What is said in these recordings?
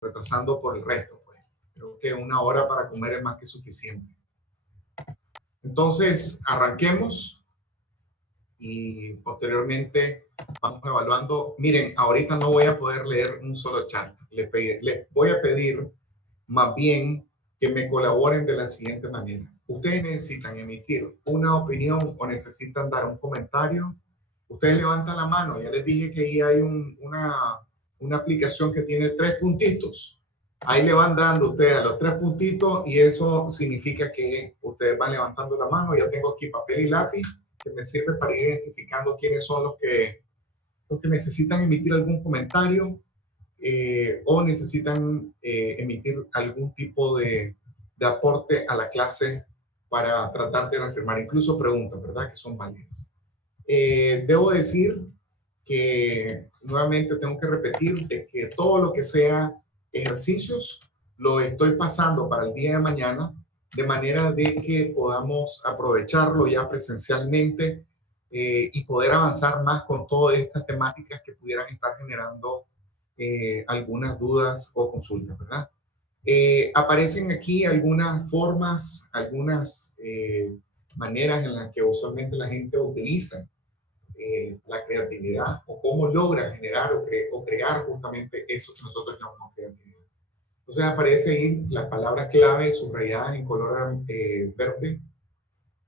retrasando por el resto, pues. Creo que 1 hora para comer es más que suficiente. Entonces, arranquemos y posteriormente vamos evaluando. Miren, ahorita no voy a poder leer un solo chat. Les voy a pedir más bien que me colaboren de la siguiente manera. Ustedes necesitan emitir una opinión o necesitan dar un comentario. Ustedes levantan la mano. Ya les dije que ahí hay una aplicación que tiene 3 puntitos. Ahí le van dando ustedes a los 3 puntitos y eso significa que ustedes van levantando la mano. Ya tengo aquí papel y lápiz que me sirve para ir identificando quiénes son los que necesitan emitir algún comentario o necesitan emitir algún tipo de aporte a la clase para tratar de reafirmar, incluso preguntas, ¿verdad? Que son válidas. Debo decir que nuevamente tengo que repetir de que todo lo que sea ejercicios lo estoy pasando para el día de mañana, de manera de que podamos aprovecharlo ya presencialmente y poder avanzar más con todas estas temáticas que pudieran estar generando algunas dudas o consultas, ¿verdad? Aparecen aquí algunas formas, algunas maneras en las que usualmente la gente utiliza la creatividad o cómo logra generar o crear justamente eso que nosotros llamamos creatividad. Entonces aparece ahí las palabras clave subrayadas en color verde,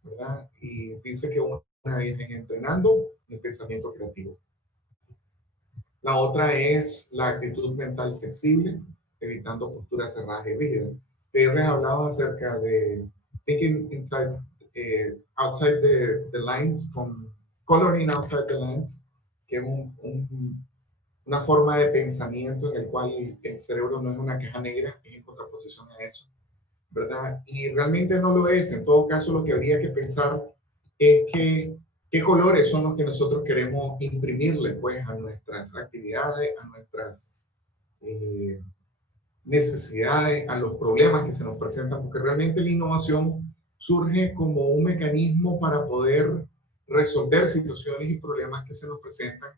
¿verdad? Y dice que una vez entrenando el pensamiento creativo. La otra es la actitud mental flexible, evitando posturas cerradas y rígidas. Les hablaba acerca de thinking outside the lines, con coloring outside the lines, que es una forma de pensamiento en el cual el cerebro no es una caja negra, es en contraposición a eso, ¿verdad? Y realmente no lo es. En todo caso, lo que habría que pensar es que qué colores son los que nosotros queremos imprimirle, pues, a nuestras actividades, a nuestras necesidades, a los problemas que se nos presentan, porque realmente la innovación surge como un mecanismo para poder resolver situaciones y problemas que se nos presentan,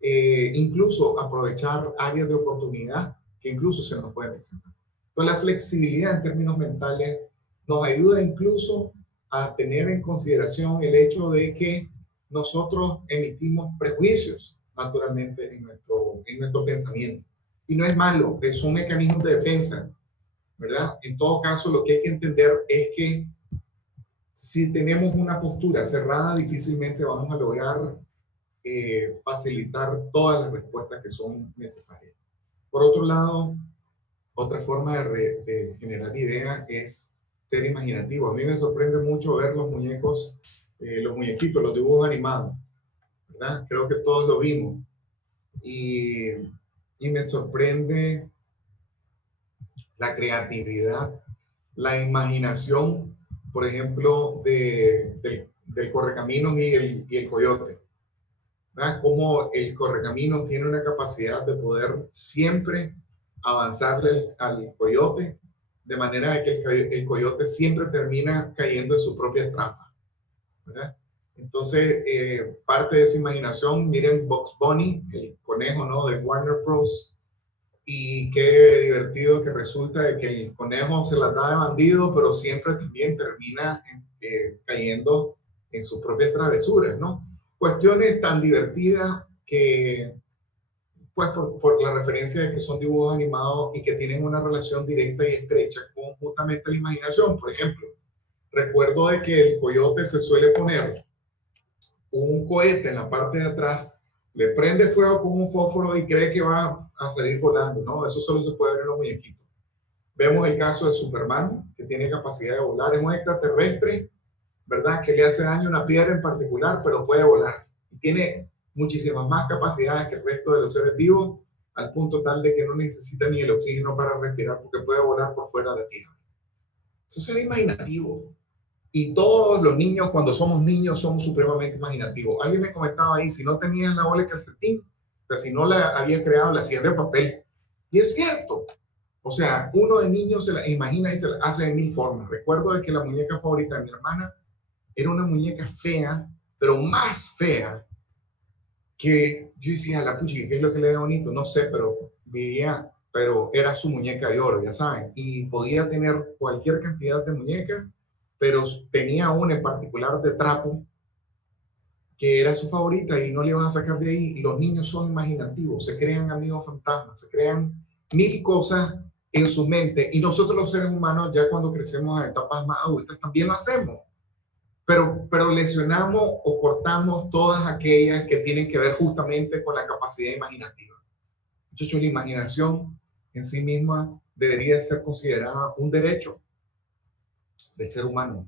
incluso aprovechar áreas de oportunidad que incluso se nos pueden presentar. Entonces, la flexibilidad en términos mentales nos ayuda incluso a tener en consideración el hecho de que nosotros emitimos prejuicios naturalmente en nuestro pensamiento. Y no es malo, son mecanismos de defensa, ¿verdad? En todo caso, lo que hay que entender es que si tenemos una postura cerrada, difícilmente vamos a lograr facilitar todas las respuestas que son necesarias. Por otro lado, otra forma de generar ideas es ser imaginativo. A mí me sorprende mucho ver los muñecos, los muñequitos, los dibujos animados, ¿verdad? Creo que todos lo vimos. Y me sorprende la creatividad, la imaginación, por ejemplo, del correcaminos y el coyote, ¿verdad? Como el correcaminos tiene una capacidad de poder siempre avanzarle al coyote, de manera de que el coyote siempre termina cayendo en su propia trampa, ¿verdad? Entonces, parte de esa imaginación, miren Bugs Bunny, el conejo, ¿no? De Warner Bros. Y qué divertido que resulta de que el conejo se las da de bandido, pero siempre también termina cayendo en sus propias travesuras, ¿no? Cuestiones tan divertidas que, pues por la referencia de que son dibujos animados y que tienen una relación directa y estrecha con justamente la imaginación. Por ejemplo, recuerdo de que el coyote se suele poner un cohete en la parte de atrás, le prende fuego con un fósforo y cree que va a salir volando, ¿no? Eso solo se puede ver en los muñequitos. Vemos el caso de Superman, que tiene capacidad de volar, es un extraterrestre, ¿verdad? Que le hace daño a una piedra en particular, pero puede volar. Y tiene muchísimas más capacidades que el resto de los seres vivos, al punto tal de que no necesita ni el oxígeno para respirar, porque puede volar por fuera de la Tierra. Eso sería imaginativo. Y todos los niños, cuando somos niños, somos supremamente imaginativos. Alguien me comentaba ahí, si no tenías la bola de calcetín, o sea, si no la había creado, la hacías de papel. Y es cierto. O sea, uno de niños se la imagina y se la hace de 1000 formas. Recuerdo de que la muñeca favorita de mi hermana era una muñeca fea, pero más fea, que yo decía, la pucha, ¿qué es lo que le da bonito? No sé, pero veía pero era su muñeca de oro, ya saben, y podía tener cualquier cantidad de muñecas, pero tenía una en particular de trapo que era su favorita y no le iban a sacar de ahí. Y los niños son imaginativos, se crean amigos fantasmas, se crean mil cosas en su mente, y nosotros los seres humanos ya cuando crecemos a etapas más adultas también lo hacemos, pero lesionamos o cortamos todas aquellas que tienen que ver justamente con la capacidad imaginativa. Muchachos, la imaginación en sí misma debería ser considerada un derecho del ser humano,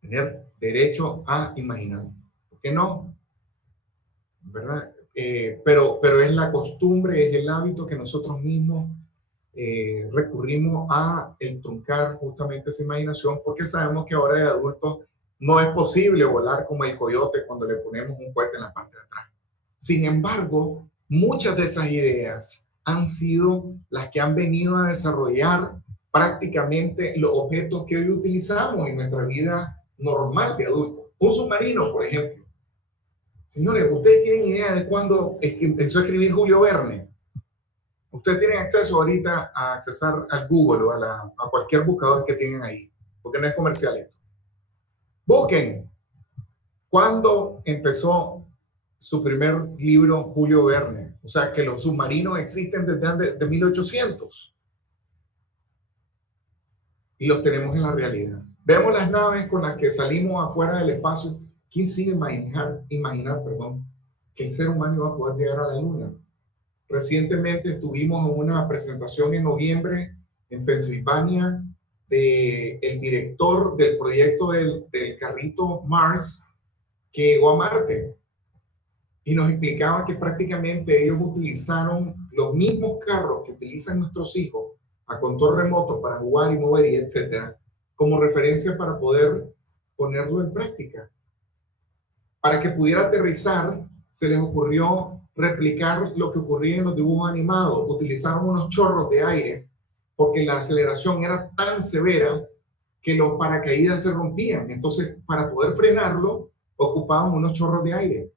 tener derecho a imaginar. ¿Por qué no? ¿Verdad? Pero es la costumbre, es el hábito que nosotros mismos recurrimos a el truncar justamente esa imaginación, porque sabemos que ahora de adultos no es posible volar como el coyote cuando le ponemos un cohete en la parte de atrás. Sin embargo, muchas de esas ideas han sido las que han venido a desarrollar prácticamente los objetos que hoy utilizamos en nuestra vida normal de adultos. Un submarino, por ejemplo. Señores, ¿ustedes tienen idea de cuándo empezó a escribir Julio Verne? Ustedes tienen acceso ahorita a accesar al Google o a cualquier buscador que tienen ahí, porque no es comercial esto. Busquen cuándo empezó su primer libro Julio Verne. O sea, que los submarinos existen desde antes de 1800 y los tenemos en la realidad. Vemos las naves con las que salimos afuera del espacio. ¿Quién sigue imaginar, que el ser humano iba a poder llegar a la Luna? Recientemente estuvimos en una presentación en noviembre en Pensilvania del director del proyecto del carrito Mars que llegó a Marte, y nos explicaba que prácticamente ellos utilizaron los mismos carros que utilizan nuestros hijos a control remoto para jugar y mover y etcétera, como referencia para poder ponerlo en práctica. Para que pudiera aterrizar, se les ocurrió replicar lo que ocurría en los dibujos animados. Utilizaron unos chorros de aire porque la aceleración era tan severa que los paracaídas se rompían. Entonces, para poder frenarlo, ocupaban unos chorros de aire.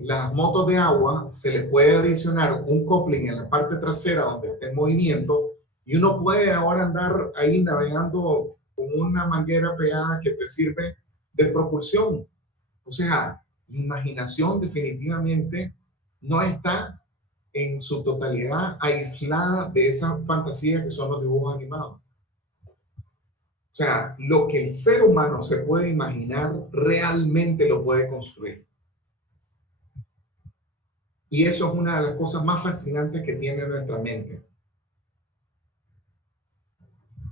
Las motos de agua se les puede adicionar un coupling en la parte trasera donde esté en movimiento, y uno puede ahora andar ahí navegando con una manguera pegada que te sirve de propulsión. O sea, la imaginación definitivamente no está en su totalidad aislada de esa fantasía que son los dibujos animados. O sea, lo que el ser humano se puede imaginar realmente lo puede construir. Y eso es una de las cosas más fascinantes que tiene nuestra mente.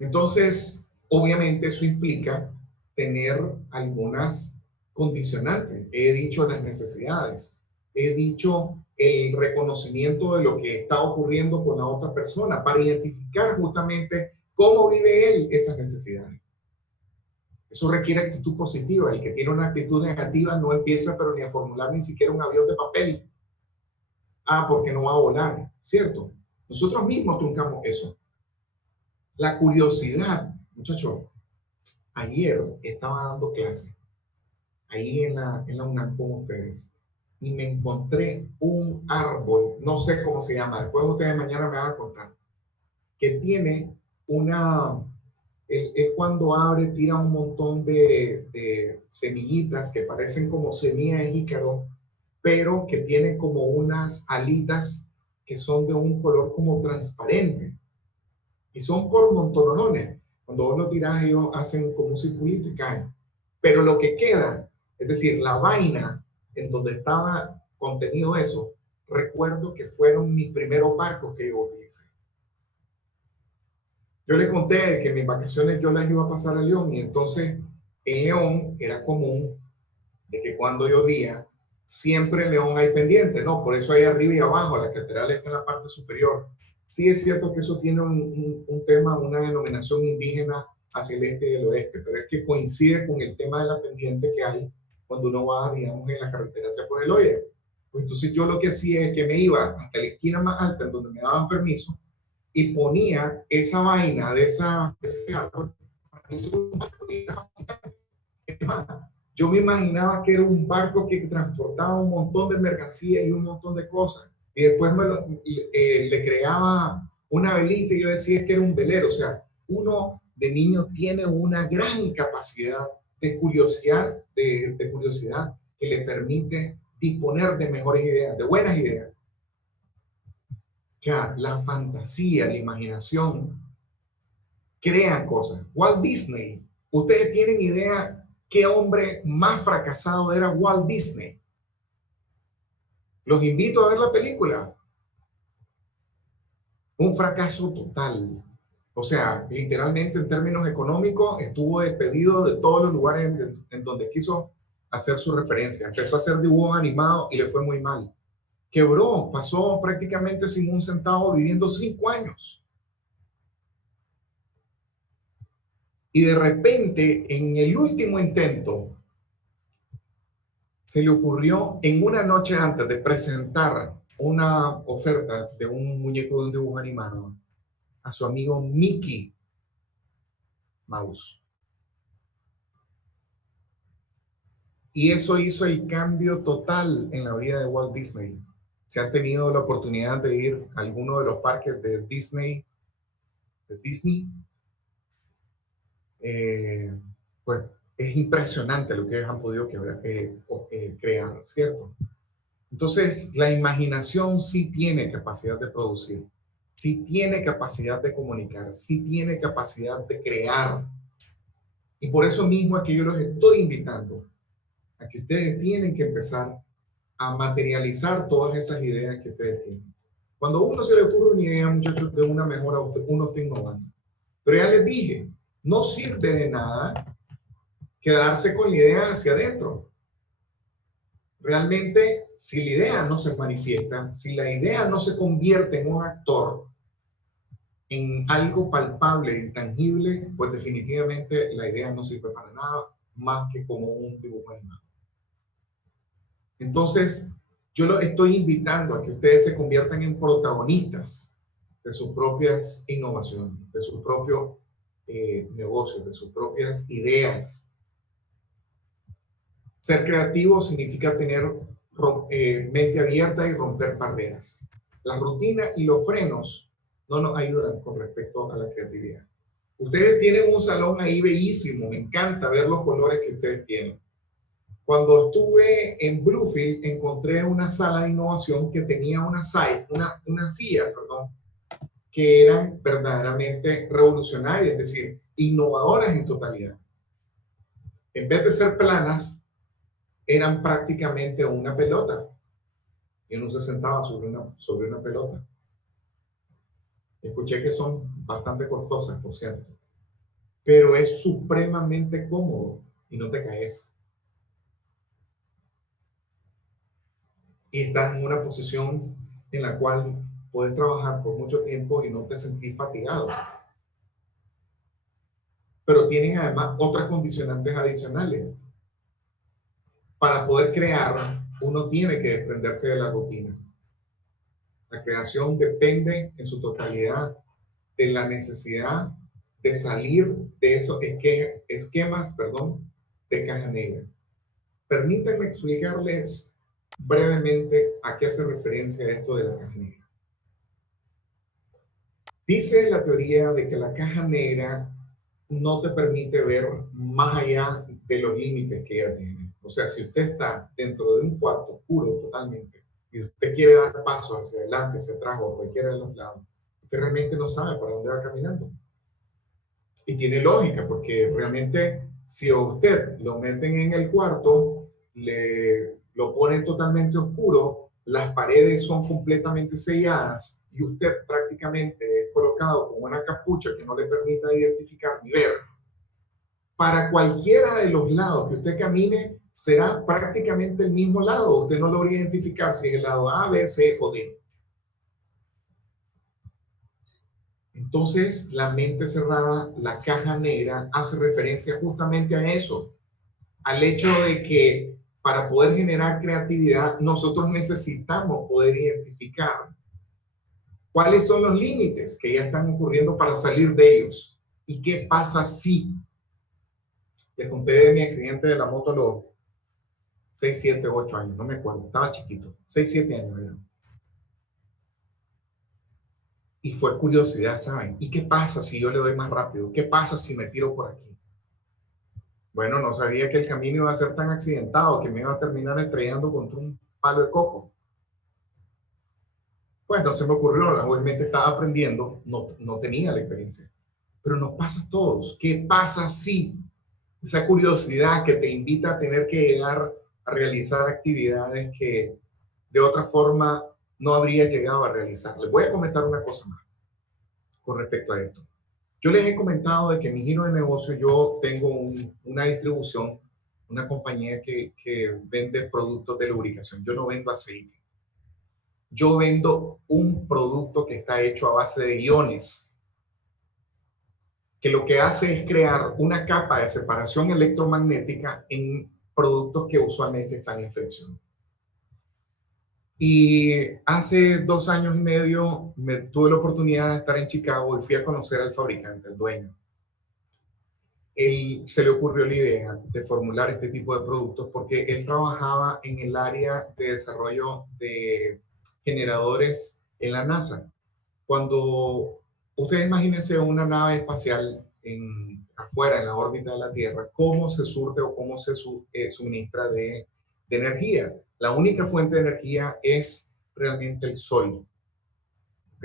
Entonces, obviamente eso implica tener algunas condicionantes. He dicho las necesidades, he dicho el reconocimiento de lo que está ocurriendo con la otra persona para identificar justamente cómo vive él esas necesidades. Eso requiere actitud positiva. El que tiene una actitud negativa no empieza pero ni a formular ni siquiera un avión de papel. Porque no va a volar, ¿cierto? Nosotros mismos truncamos eso. La curiosidad, muchachos, ayer estaba dando clase ahí en la UNAM con ustedes, y me encontré un árbol, no sé cómo se llama, después ustedes mañana me van a contar, que tiene él cuando abre tira un montón de semillitas que parecen como semillas de jícaro, pero que tienen como unas alitas que son de un color como transparente. Y son por montonones. Cuando vos lo tirás, ellos hacen como un circulito y caen. Pero lo que queda, es decir, la vaina en donde estaba contenido eso, recuerdo que fueron mis primeros barcos que yo utilicé. Yo les conté que en mis vacaciones yo las iba a pasar a León, y entonces en León era común de que cuando llovía, siempre en León hay pendiente, ¿no? Por eso hay arriba y abajo, la catedral está en la parte superior. Sí es cierto que eso tiene un tema, una denominación indígena hacia el este y el oeste, pero es que coincide con el tema de la pendiente que hay cuando uno va, digamos, en la carretera hacia por el oye. Pues entonces yo lo que hacía es que me iba hasta la esquina más alta en donde me daban permiso y ponía esa vaina de ese árbol. Yo me imaginaba que era un barco que transportaba un montón de mercancías y un montón de cosas. Y después le creaba una velita y yo decía que era un velero. O sea, uno de niño tiene una gran capacidad de curiosidad, de curiosidad que le permite disponer de mejores ideas, de buenas ideas. O sea, la fantasía, la imaginación, crean cosas. Walt Disney, ¿ustedes tienen idea qué hombre más fracasado era Walt Disney? Los invito a ver la película. Un fracaso total. O sea, literalmente en términos económicos estuvo despedido de todos los lugares en donde quiso hacer su referencia. Empezó a hacer dibujos animados y le fue muy mal. Quebró, pasó prácticamente sin un centavo viviendo 5 años. Y de repente, en el último intento, se le ocurrió en una noche antes de presentar una oferta de un muñeco de un dibujo animado a su amigo Mickey Mouse. Y eso hizo el cambio total en la vida de Walt Disney. Si han tenido la oportunidad de ir a alguno de los parques de Disney, eh, pues es impresionante lo que ellos han podido crear, ¿cierto? Entonces, la imaginación sí tiene capacidad de producir, sí tiene capacidad de comunicar, sí tiene capacidad de crear. Y por eso mismo es que yo los estoy invitando a que ustedes tienen que empezar a materializar todas esas ideas que ustedes tienen. Cuando a uno se le ocurre una idea, muchachos, de una mejora, uno está innovando. Pero ya les dije, no sirve de nada quedarse con la idea hacia adentro. Realmente, si la idea no se manifiesta, si la idea no se convierte en un actor, en algo palpable, intangible, pues definitivamente la idea no sirve para nada más que como un dibujo animado. Entonces, yo los estoy invitando a que ustedes se conviertan en protagonistas de sus propias innovaciones, de sus propios negocios, de sus propias ideas. Ser creativo significa tener mente abierta y romper barreras. La rutina y los frenos no nos ayudan con respecto a la creatividad. Ustedes tienen un salón ahí bellísimo, me encanta ver los colores que ustedes tienen. Cuando estuve en Bluefield, encontré una sala de innovación que tenía una silla, que eran verdaderamente revolucionarias, es decir, innovadoras en totalidad. En vez de ser planas, eran prácticamente una pelota. Y uno se sentaba sobre una pelota. Escuché que son bastante costosas, por cierto. Pero es supremamente cómodo y no te caes. Y estás en una posición en la cual puedes trabajar por mucho tiempo y no te sentís fatigado. Pero tienen además otras condicionantes adicionales. Para poder crear, uno tiene que desprenderse de la rutina. La creación depende en su totalidad de la necesidad de salir de esos esquemas, de caja negra. Permítanme explicarles brevemente a qué hace referencia esto de la caja negra. Dice la teoría de que la caja negra no te permite ver más allá de los límites que ella tiene. O sea, si usted está dentro de un cuarto oscuro totalmente y usted quiere dar pasos hacia adelante, hacia atrás o cualquiera de los lados, usted realmente no sabe para dónde va caminando. Y tiene lógica, porque realmente si a usted lo meten en el cuarto, lo ponen totalmente oscuro, las paredes son completamente selladas y usted prácticamente es colocado con una capucha que no le permita identificar ni ver. Para cualquiera de los lados que usted camine, será prácticamente el mismo lado. Usted no logra identificar si es el lado A, B, C o D. Entonces, la mente cerrada, la caja negra, hace referencia justamente a eso, al hecho de que para poder generar creatividad, nosotros necesitamos poder identificar cuáles son los límites que ya están ocurriendo para salir de ellos. ¿Y qué pasa si? Les conté de mi accidente de la moto a los 6, 7, 8 años, no me acuerdo, estaba chiquito, 6, 7 años. ¿verdad? Y fue curiosidad, ¿saben? ¿Y qué pasa si yo le doy más rápido? ¿Qué pasa si me tiro por aquí? Bueno, no sabía que el camino iba a ser tan accidentado, que me iba a terminar estrellando contra un palo de coco. Pues no se me ocurrió, obviamente estaba aprendiendo, no tenía la experiencia. Pero nos pasa a todos. ¿Qué pasa si esa curiosidad que te invita a tener que llegar a realizar actividades que de otra forma no habría llegado a realizar? Les voy a comentar una cosa más con respecto a esto. Yo les he comentado de que en mi giro de negocio yo tengo una distribución, una compañía que vende productos de lubricación. Yo no vendo aceite. Yo vendo un producto que está hecho a base de iones, que lo que hace es crear una capa de separación electromagnética en productos que usualmente están en fricción. Y hace 2 años y medio tuve la oportunidad de estar en Chicago y fui a conocer al fabricante, al dueño. Él se le ocurrió la idea de formular este tipo de productos porque él trabajaba en el área de desarrollo de generadores en la NASA. Cuando ustedes imagínense una nave espacial afuera, en la órbita de la Tierra, ¿cómo se surte o cómo se suministra de energía? La única fuente de energía es realmente el sol. ¿Ok?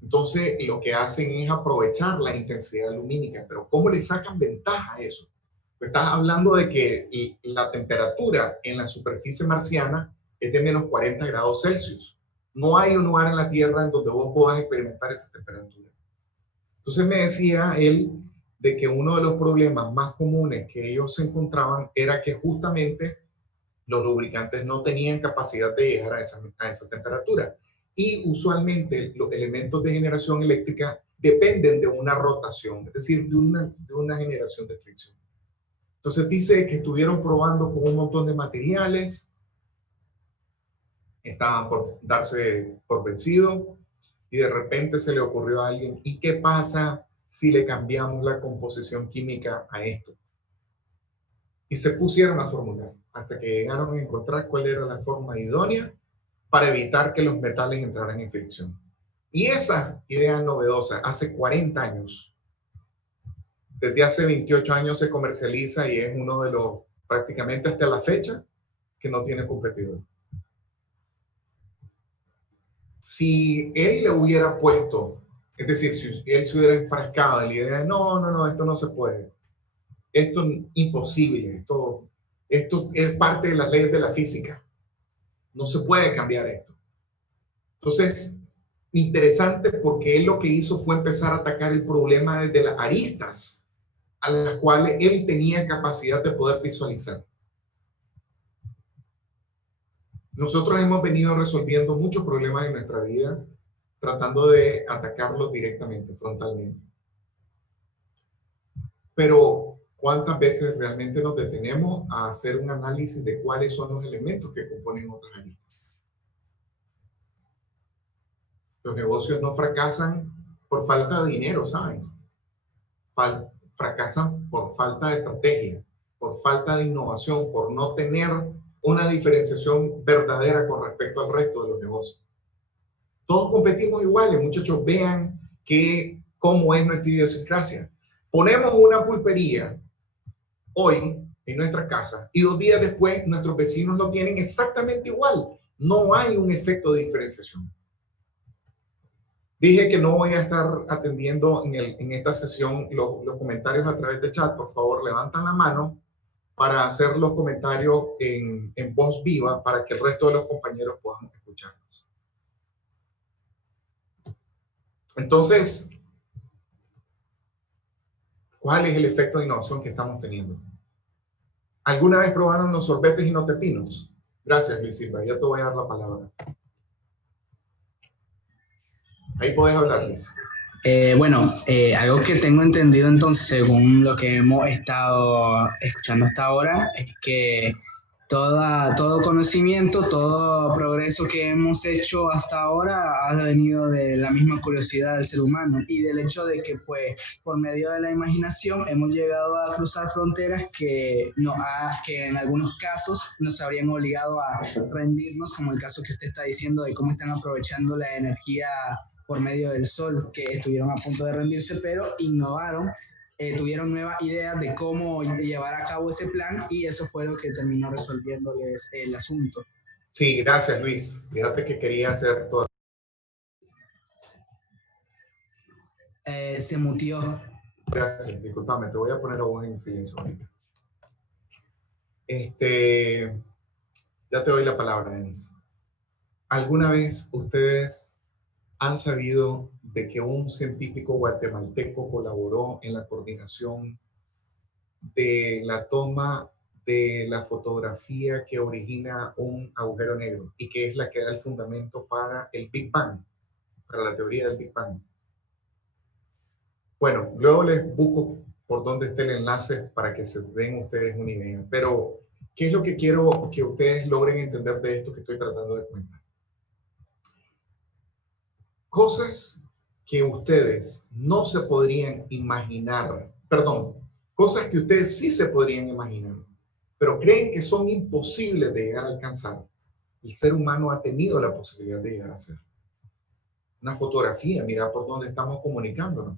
Entonces, lo que hacen es aprovechar la intensidad lumínica, pero ¿cómo le sacan ventaja a eso? Pues estás hablando de que la temperatura en la superficie marciana es de menos 40 grados Celsius. No hay un lugar en la Tierra en donde vos puedas experimentar esa temperatura. Entonces me decía él de que uno de los problemas más comunes que ellos se encontraban era que justamente los lubricantes no tenían capacidad de llegar a esa temperatura. Y usualmente los elementos de generación eléctrica dependen de una rotación, es decir, de una generación de fricción. Entonces dice que estuvieron probando con un montón de materiales, estaban por darse por vencido y de repente se le ocurrió a alguien, ¿y qué pasa si le cambiamos la composición química a esto? Y se pusieron a formular hasta que llegaron a encontrar cuál era la forma idónea para evitar que los metales entraran en fricción. Y esa idea novedosa, hace 40 años, desde hace 28 años se comercializa y es uno de los, prácticamente hasta la fecha, que no tiene competidor. Si él le hubiera puesto, es decir, si él se hubiera enfrascado en la idea de no, esto no se puede, esto es imposible, esto es parte de las leyes de la física, no se puede cambiar esto. Entonces, interesante porque él lo que hizo fue empezar a atacar el problema desde las aristas a las cuales él tenía capacidad de poder visualizar. Nosotros hemos venido resolviendo muchos problemas en nuestra vida tratando de atacarlos directamente, frontalmente. Pero, ¿cuántas veces realmente nos detenemos a hacer un análisis de cuáles son los elementos que componen otras aristas? Los negocios no fracasan por falta de dinero, ¿saben? Fracasan por falta de estrategia, por falta de innovación, por no tener una diferenciación verdadera con respecto al resto de los negocios. Todos competimos iguales, muchachos, vean cómo es nuestra idiosincrasia. Ponemos una pulpería hoy en nuestra casa y 2 días después nuestros vecinos lo tienen exactamente igual. No hay un efecto de diferenciación. Dije que no voy a estar atendiendo en esta sesión los comentarios a través de chat. Por favor, levantan la mano para hacer los comentarios en voz viva para que el resto de los compañeros podamos escucharnos. Entonces, ¿cuál es el efecto de innovación que estamos teniendo? ¿Alguna vez probaron los sorbetes inotepinos? Gracias, Luis Silva. Ya te voy a dar la palabra. Ahí podés hablar, Luis. Algo que tengo entendido entonces, según lo que hemos estado escuchando hasta ahora, es que todo conocimiento, todo progreso que hemos hecho hasta ahora ha venido de la misma curiosidad del ser humano y del hecho de que, pues, por medio de la imaginación hemos llegado a cruzar fronteras que en algunos casos nos habrían obligado a rendirnos, como el caso que usted está diciendo de cómo están aprovechando la energía por medio del sol, que estuvieron a punto de rendirse, pero innovaron, tuvieron nuevas ideas de cómo llevar a cabo ese plan y eso fue lo que terminó resolviéndoles el asunto. Sí, gracias Luis. Fíjate que quería hacer todo. Se mutió. Gracias, discúlpame, te voy a poner a vos en silencio ahorita. Ya te doy la palabra, Denis. ¿Alguna vez ustedes han sabido de que un científico guatemalteco colaboró en la coordinación de la toma de la fotografía que origina un agujero negro y que es la que da el fundamento para el Big Bang, para la teoría del Big Bang? Bueno, luego les busco por dónde esté el enlace para que se den ustedes una idea. Pero, ¿qué es lo que quiero que ustedes logren entender de esto que estoy tratando de comentar? Cosas que ustedes no se podrían imaginar, perdón, cosas que ustedes sí se podrían imaginar, pero creen que son imposibles de llegar a alcanzar. El ser humano ha tenido la posibilidad de llegar a hacer. Una fotografía, mira por dónde estamos comunicándonos.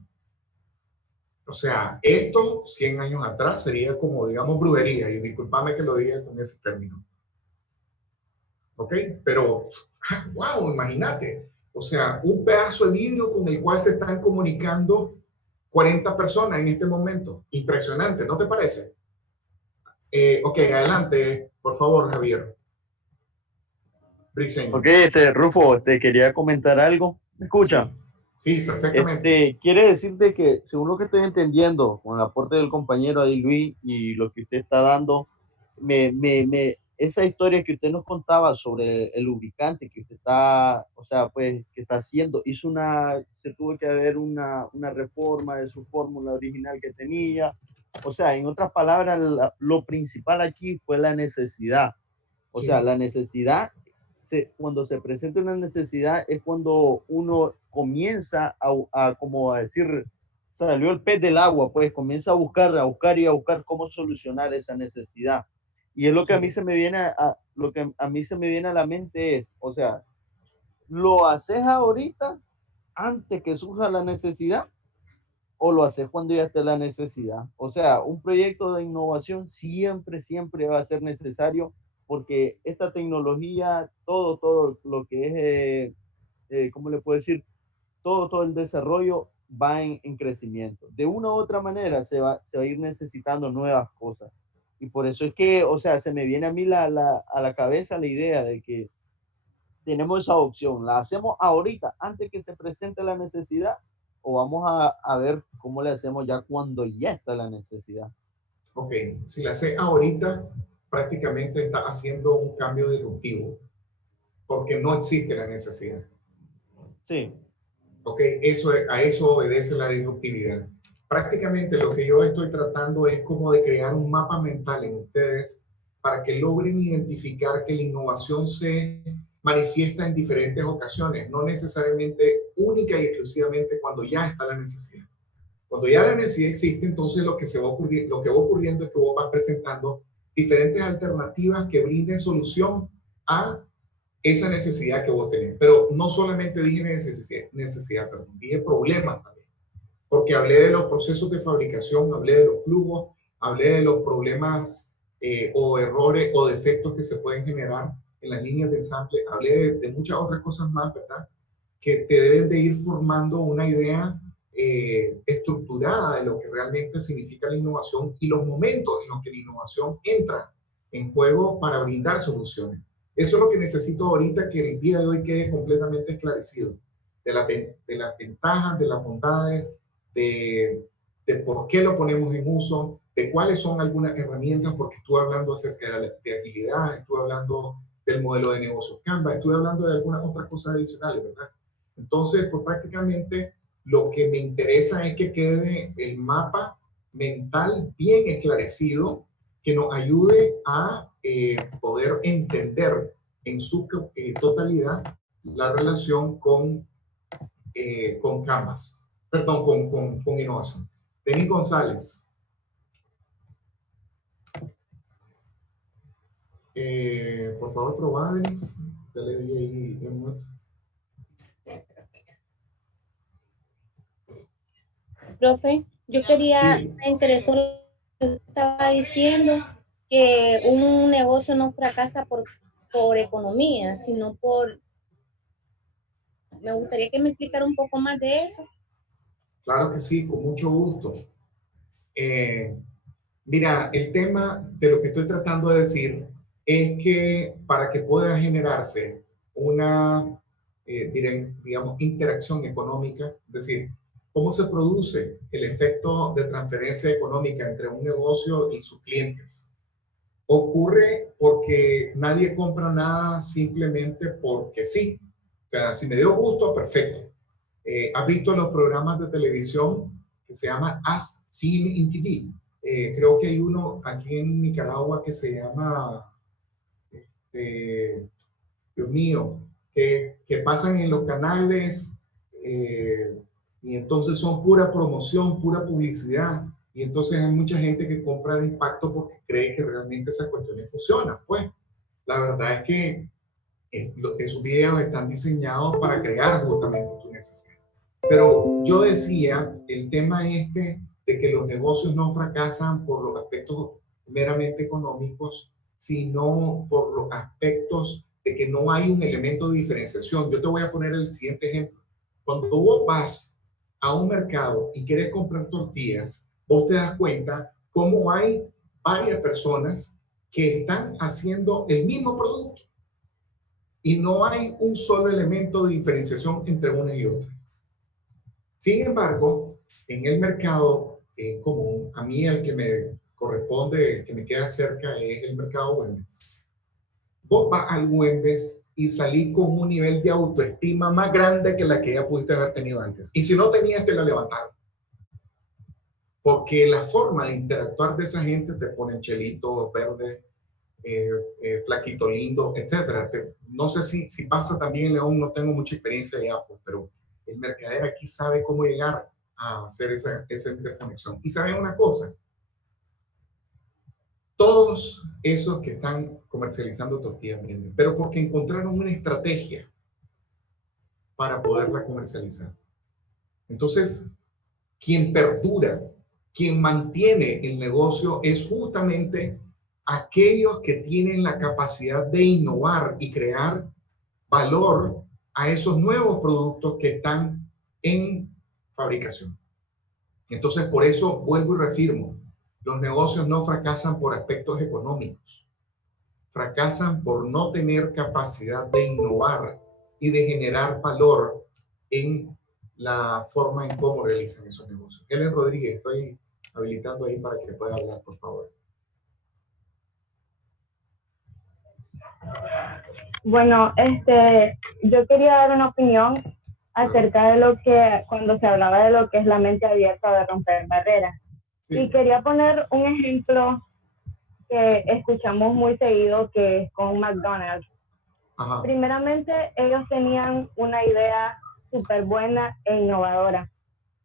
O sea, esto 100 años atrás sería como, digamos, brujería, y discúlpame que lo diga con ese término. ¿Ok? Pero, wow, imagínate. O sea, un pedazo de vidrio con el cual se están comunicando 40 personas en este momento. Impresionante, ¿no te parece? Ok, adelante, por favor, Javier. Briseño. Ok, Rufo, quería comentar algo. ¿Me escucha? Sí, sí, perfectamente. Quiere decirte que, según lo que estoy entendiendo, con el aporte del compañero ahí, Luis, y lo que usted está dando, esa historia que usted nos contaba sobre el lubricante que usted está, o sea, pues, que está haciendo, se tuvo que haber una reforma de su fórmula original que tenía. O sea, en otras palabras, lo principal aquí fue la necesidad. O sea, la necesidad, cuando se presenta una necesidad es cuando uno comienza como a decir, salió el pez del agua, pues comienza a buscar cómo solucionar esa necesidad. Y es lo que a mí se me viene lo que a mí se me viene a la mente es, o sea, ¿lo haces ahorita antes que surja la necesidad o lo haces cuando ya esté la necesidad? O sea, un proyecto de innovación siempre va a ser necesario porque esta tecnología, todo lo que es, ¿cómo le puedo decir? Todo el desarrollo va en crecimiento. De una u otra manera se va a ir necesitando nuevas cosas. Y por eso es que, o sea, se me viene a mí a la cabeza la idea de que tenemos esa opción. ¿La hacemos ahorita antes que se presente la necesidad o vamos a ver cómo le hacemos ya cuando ya está la necesidad? Ok, si la hace ahorita, prácticamente está haciendo un cambio disruptivo, porque no existe la necesidad. Sí. Ok, a eso obedece la disruptividad. Prácticamente lo que yo estoy tratando es como de crear un mapa mental en ustedes para que logren identificar que la innovación se manifiesta en diferentes ocasiones, no necesariamente única y exclusivamente cuando ya está la necesidad. Cuando ya la necesidad existe, entonces lo que va ocurriendo es que vos vas presentando diferentes alternativas que brinden solución a esa necesidad que vos tenés. Pero no solamente dije perdón, dije problemas también. Porque hablé de los procesos de fabricación, hablé de los flujos, hablé de los problemas o errores o defectos que se pueden generar en las líneas de ensamble, hablé de muchas otras cosas más, ¿verdad? Que te deben de ir formando una idea estructurada de lo que realmente significa la innovación y los momentos en los que la innovación entra en juego para brindar soluciones. Eso es lo que necesito ahorita que el día de hoy quede completamente esclarecido de las ventajas, de las bondades, de por qué lo ponemos en uso, de cuáles son algunas herramientas, porque estuve hablando acerca de agilidad, estuve hablando del modelo de negocio Canva, estuve hablando de algunas otras cosas adicionales, ¿verdad? Entonces, pues prácticamente lo que me interesa es que quede el mapa mental bien esclarecido que nos ayude a poder entender en su totalidad la relación con Canvas, perdón, con innovación. Denis González. Por favor, probá, Denis. Ya le di ahí un minuto. Profe, yo quería, Sí. me interesó lo que estaba diciendo, que un negocio no fracasa por economía, sino por... Me gustaría que me explicara un poco más de eso. Claro que sí, con mucho gusto. Eh, Mira, el tema de lo que estoy tratando de decir es que para que pueda generarse una, digamos, interacción económica, es decir, cómo se produce el efecto de transferencia económica entre un negocio y sus clientes. Ocurre porque nadie compra nada simplemente porque sí. O sea, si me dio gusto, perfecto. ¿Has visto los programas de televisión que se llaman As Seen in TV? Creo que hay uno aquí en Nicaragua que se llama, Dios mío, que pasan en los canales y entonces son pura promoción, pura publicidad. Y entonces hay mucha gente que compra de impacto porque cree que realmente esas cuestiones funcionan. Pues la verdad es que esos videos están diseñados para crear justamente tu necesidad. Pero yo decía, el tema este de que los negocios no fracasan por los aspectos meramente económicos, sino por los aspectos de que no hay un elemento de diferenciación. Yo te voy a poner el siguiente ejemplo. Cuando vos vas a un mercado y quieres comprar tortillas, vos te das cuenta cómo hay varias personas que están haciendo el mismo producto y no hay un solo elemento de diferenciación entre una y otra. Sin embargo, en el mercado común, a mí el que me corresponde, el que me queda cerca es el mercado Güemes. Vos vas al Güemes y salís con un nivel de autoestima más grande que la que ya pudiste haber tenido antes. Y si no tenías, te la levantaron. Porque la forma de interactuar de esa gente te ponen chelitos, verdes, flaquito lindo, etcétera. No sé si pasa también en León, no tengo mucha experiencia allá, pues, pero el mercader aquí sabe cómo llegar a hacer esa interconexión. Y saben una cosa, todos esos que están comercializando tortillas venden, pero porque encontraron una estrategia para poderla comercializar. Entonces, quien perdura, quien mantiene el negocio es justamente aquellos que tienen la capacidad de innovar y crear valor a esos nuevos productos que están en fabricación. Entonces, por eso vuelvo y reafirmo, los negocios no fracasan por aspectos económicos, fracasan por no tener capacidad de innovar y de generar valor en la forma en cómo realizan esos negocios. Helen Rodríguez, estoy habilitando ahí para que pueda hablar, por favor. Bueno, yo quería dar una opinión acerca de lo que, cuando se hablaba de lo que es la mente abierta de romper barreras. Sí. Y quería poner un ejemplo que escuchamos muy seguido, que es con McDonald's. Ajá. Primeramente, ellos tenían una idea súper buena e innovadora,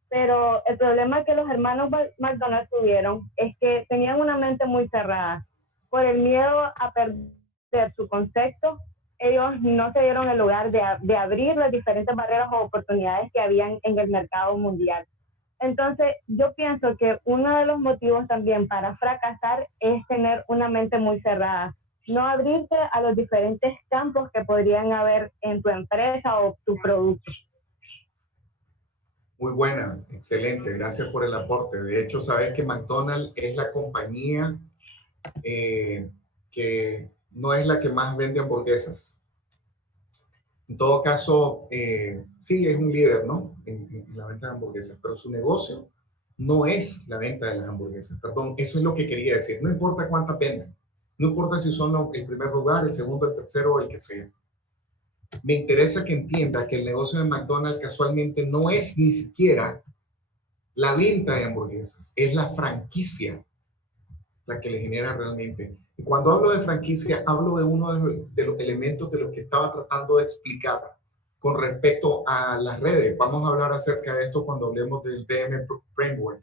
pero el problema que los hermanos McDonald's tuvieron es que tenían una mente muy cerrada. Por el miedo a perder su concepto, ellos no se dieron el lugar de abrir las diferentes barreras o oportunidades que habían en el mercado mundial. Entonces, yo pienso que uno de los motivos también para fracasar es tener una mente muy cerrada, no abrirte a los diferentes campos que podrían haber en tu empresa o tu producto. Muy buena, excelente, gracias por el aporte. De hecho, sabes que McDonald's es la compañía que no es la que más vende hamburguesas. En todo caso, sí, es un líder, ¿no? En la venta de hamburguesas, pero su negocio no es la venta de las hamburguesas. Perdón, eso es lo que quería decir. No importa cuántas vendan. No importa si son el primer lugar, el segundo, el tercero o el que sea. Me interesa que entienda que el negocio de McDonald's casualmente no es ni siquiera la venta de hamburguesas, es la franquicia la que le genera realmente. Y cuando hablo de franquicia, hablo de uno de los elementos de los que estaba tratando de explicar con respecto a las redes. Vamos a hablar acerca de esto cuando hablemos del BM Framework,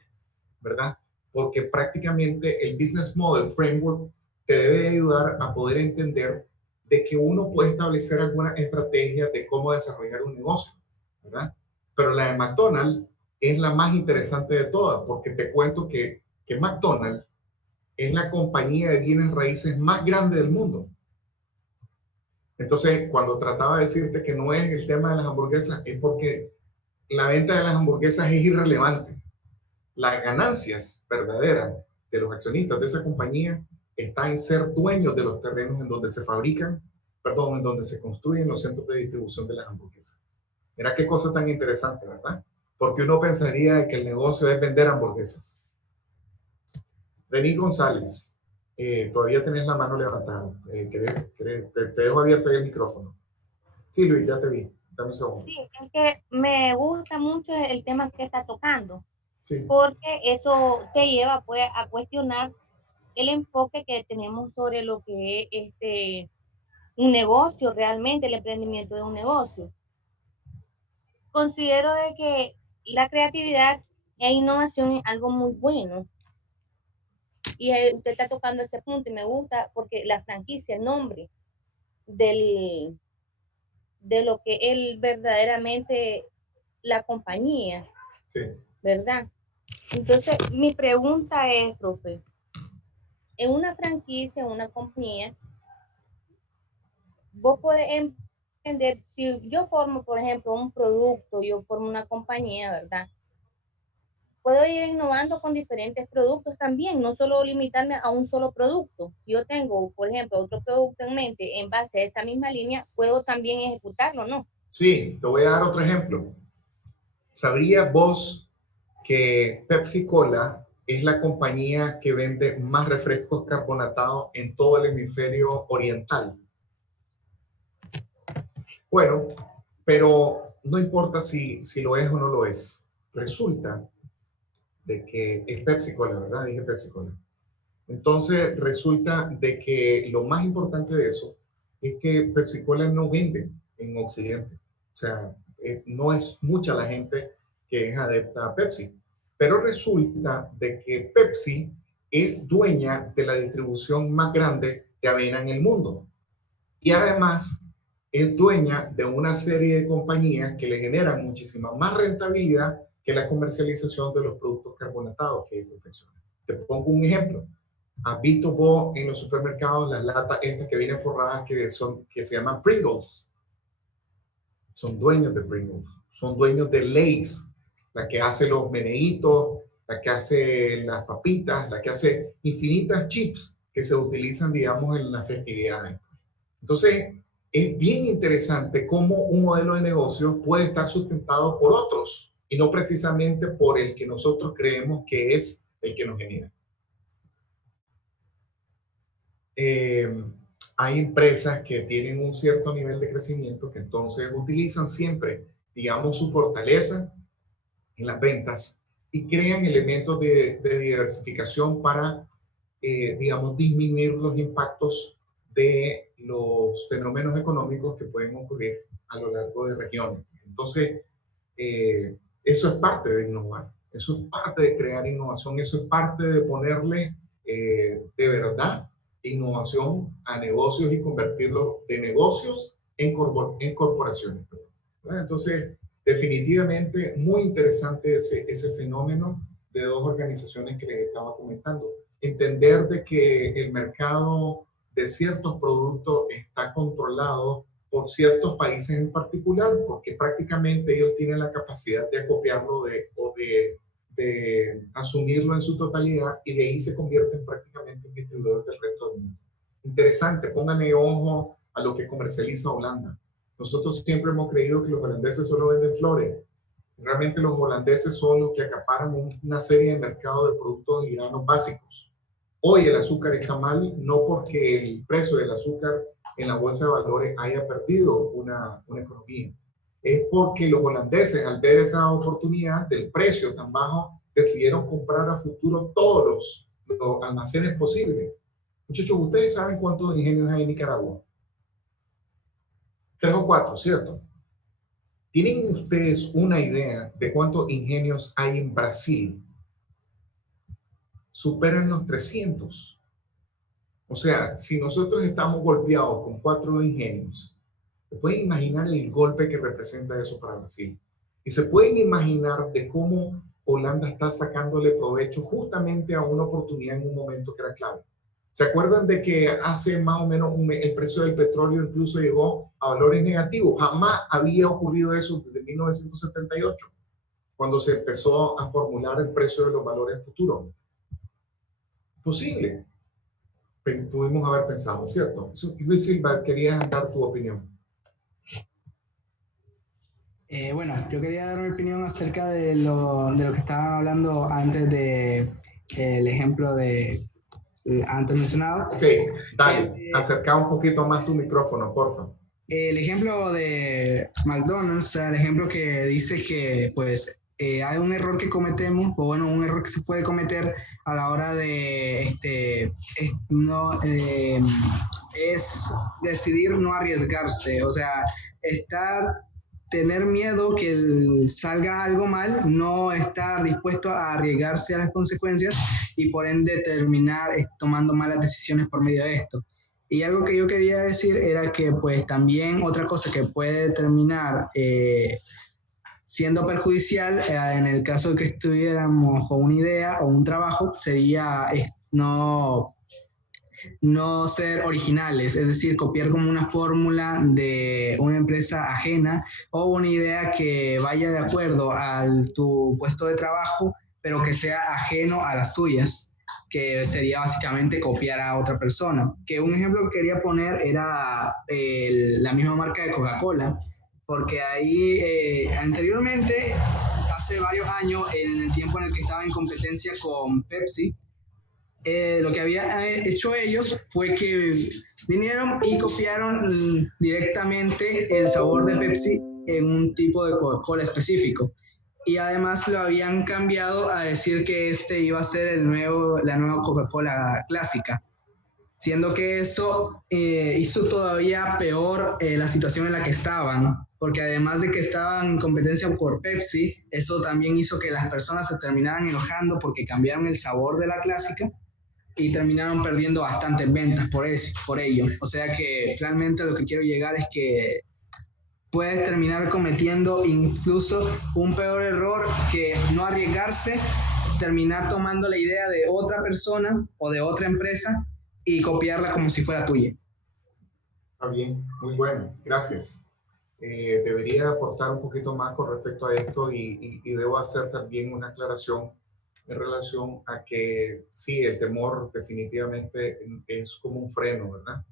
¿verdad? Porque prácticamente el Business Model Framework te debe ayudar a poder entender de que uno puede establecer alguna estrategia de cómo desarrollar un negocio, ¿verdad? Pero la de McDonald's es la más interesante de todas, porque te cuento que McDonald's es la compañía de bienes raíces más grande del mundo. Entonces, cuando trataba de decirte que no es el tema de las hamburguesas, es porque la venta de las hamburguesas es irrelevante. Las ganancias verdaderas de los accionistas de esa compañía están en ser dueños de los terrenos en donde se fabrican, perdón, en donde se construyen los centros de distribución de las hamburguesas. Mira qué cosa tan interesante, ¿verdad? Porque uno pensaría que el negocio es vender hamburguesas. Denis González, todavía tenés la mano levantada. Te dejo abierto ahí el micrófono. Sí, Luis, ya te vi. Dame un segundo. Sí, es que me gusta mucho el tema que está tocando, sí. Porque eso te lleva pues a cuestionar el enfoque que tenemos sobre lo que es un negocio realmente, el emprendimiento de un negocio. Considero de que la creatividad e innovación es algo muy bueno. Y usted está tocando ese punto y me gusta porque la franquicia, el nombre de lo que es verdaderamente la compañía, sí. ¿Verdad? Entonces, mi pregunta es, profe, en una franquicia, en una compañía, vos podés entender, si yo formo, por ejemplo, un producto, yo formo una compañía, ¿verdad? Puedo ir innovando con diferentes productos también, no solo limitarme a un solo producto. Yo tengo, por ejemplo, otro producto en mente, en base a esa misma línea, puedo también ejecutarlo, ¿no? Sí, te voy a dar otro ejemplo. ¿Sabrías vos que Pepsi Cola es la compañía que vende más refrescos carbonatados en todo el hemisferio oriental? Bueno, pero no importa si lo es o no lo es. Resulta de que es Pepsi Cola, ¿verdad? Dije Pepsi Cola. Entonces resulta de que lo más importante de eso es que Pepsi Cola no vende en Occidente. O sea, no es mucha la gente que es adepta a Pepsi. Pero resulta de que Pepsi es dueña de la distribución más grande de avena en el mundo. Y además es dueña de una serie de compañías que le generan muchísima más rentabilidad que la comercialización de los productos carbonatados que confecciona. Te pongo un ejemplo. ¿Has visto vos en los supermercados las latas estas que vienen forradas que se llaman Pringles? Son dueños de Pringles. Son dueños de Lay's, la que hace los meneitos, la que hace las papitas, la que hace infinitas chips que se utilizan, digamos, en las festividades. Entonces, es bien interesante cómo un modelo de negocio puede estar sustentado por otros y no precisamente por el que nosotros creemos que es el que nos genera. Hay empresas que tienen un cierto nivel de crecimiento que entonces utilizan siempre, digamos, su fortaleza en las ventas y crean elementos de diversificación para, digamos, disminuir los impactos de los fenómenos económicos que pueden ocurrir a lo largo de regiones. Entonces, eso es parte de innovar, eso es parte de crear innovación, eso es parte de ponerle de verdad innovación a negocios y convertirlo de negocios en corporaciones. ¿Verdad? Entonces, definitivamente muy interesante ese fenómeno de dos organizaciones que les estaba comentando. Entender de que el mercado de ciertos productos está controlado por ciertos países en particular, porque prácticamente ellos tienen la capacidad de acopiarlo o de asumirlo en su totalidad y de ahí se convierten prácticamente en distribuidores del resto del mundo. Interesante, pónganle ojo a lo que comercializa Holanda. Nosotros siempre hemos creído que los holandeses solo venden flores. Realmente los holandeses son los que acaparan una serie de mercados de productos y granos básicos. Hoy el azúcar está mal, no porque el precio del azúcar en la bolsa de valores haya perdido una economía. Es porque los holandeses, al ver esa oportunidad del precio tan bajo, decidieron comprar a futuro todos los almacenes posibles. Muchachos, ¿ustedes saben cuántos ingenios hay en Nicaragua? 3 o 4, ¿cierto? ¿Tienen ustedes una idea de cuántos ingenios hay en Brasil? Superan los 300. O sea, si nosotros estamos golpeados con 4 ingenios, ¿se pueden imaginar el golpe que representa eso para Brasil? Y se pueden imaginar de cómo Holanda está sacándole provecho justamente a una oportunidad en un momento que era clave. ¿Se acuerdan de que hace más o menos un mes el precio del petróleo incluso llegó a valores negativos? Jamás había ocurrido eso desde 1978, cuando se empezó a formular el precio de los valores futuros. Posible. Pudimos haber pensado, ¿cierto? Luis Silva, querías dar tu opinión. Bueno, yo quería dar mi opinión acerca de lo que estaba hablando antes de el ejemplo de antes mencionado. Ok, dale, acerca un poquito más tu micrófono, por favor. El ejemplo de McDonald's, o sea, el ejemplo que dice que pues hay un error que cometemos, o bueno, un error que se puede cometer a la hora de es decidir no arriesgarse, o sea, tener miedo que salga algo mal, no estar dispuesto a arriesgarse a las consecuencias y por ende terminar tomando malas decisiones por medio de esto. Y algo que yo quería decir era que pues también otra cosa que puede terminar siendo perjudicial en el caso de que estuviéramos con una idea o un trabajo sería no ser originales, es decir, copiar como una fórmula de una empresa ajena o una idea que vaya de acuerdo a tu puesto de trabajo, pero que sea ajeno a las tuyas, que sería básicamente copiar a otra persona. Que un ejemplo que quería poner era la misma marca de Coca-Cola, porque ahí anteriormente, hace varios años, en el tiempo en el que estaba en competencia con Pepsi, lo que había hecho ellos fue que vinieron y copiaron directamente el sabor de Pepsi en un tipo de Coca-Cola específico. Y además lo habían cambiado a decir que este iba a ser la nueva Coca-Cola clásica, siendo que eso hizo todavía peor la situación en la que estaban, porque además de que estaban en competencia por Pepsi, eso también hizo que las personas se terminaran enojando porque cambiaron el sabor de la clásica y terminaron perdiendo bastantes ventas por ello. O sea que realmente lo que quiero llegar es que puedes terminar cometiendo incluso un peor error que no arriesgarse, terminar tomando la idea de otra persona o de otra empresa y copiarla como si fuera tuya. Está bien, muy bueno, gracias. Debería aportar un poquito más con respecto a esto y debo hacer también una aclaración en relación a que sí, el temor definitivamente es como un freno, ¿verdad?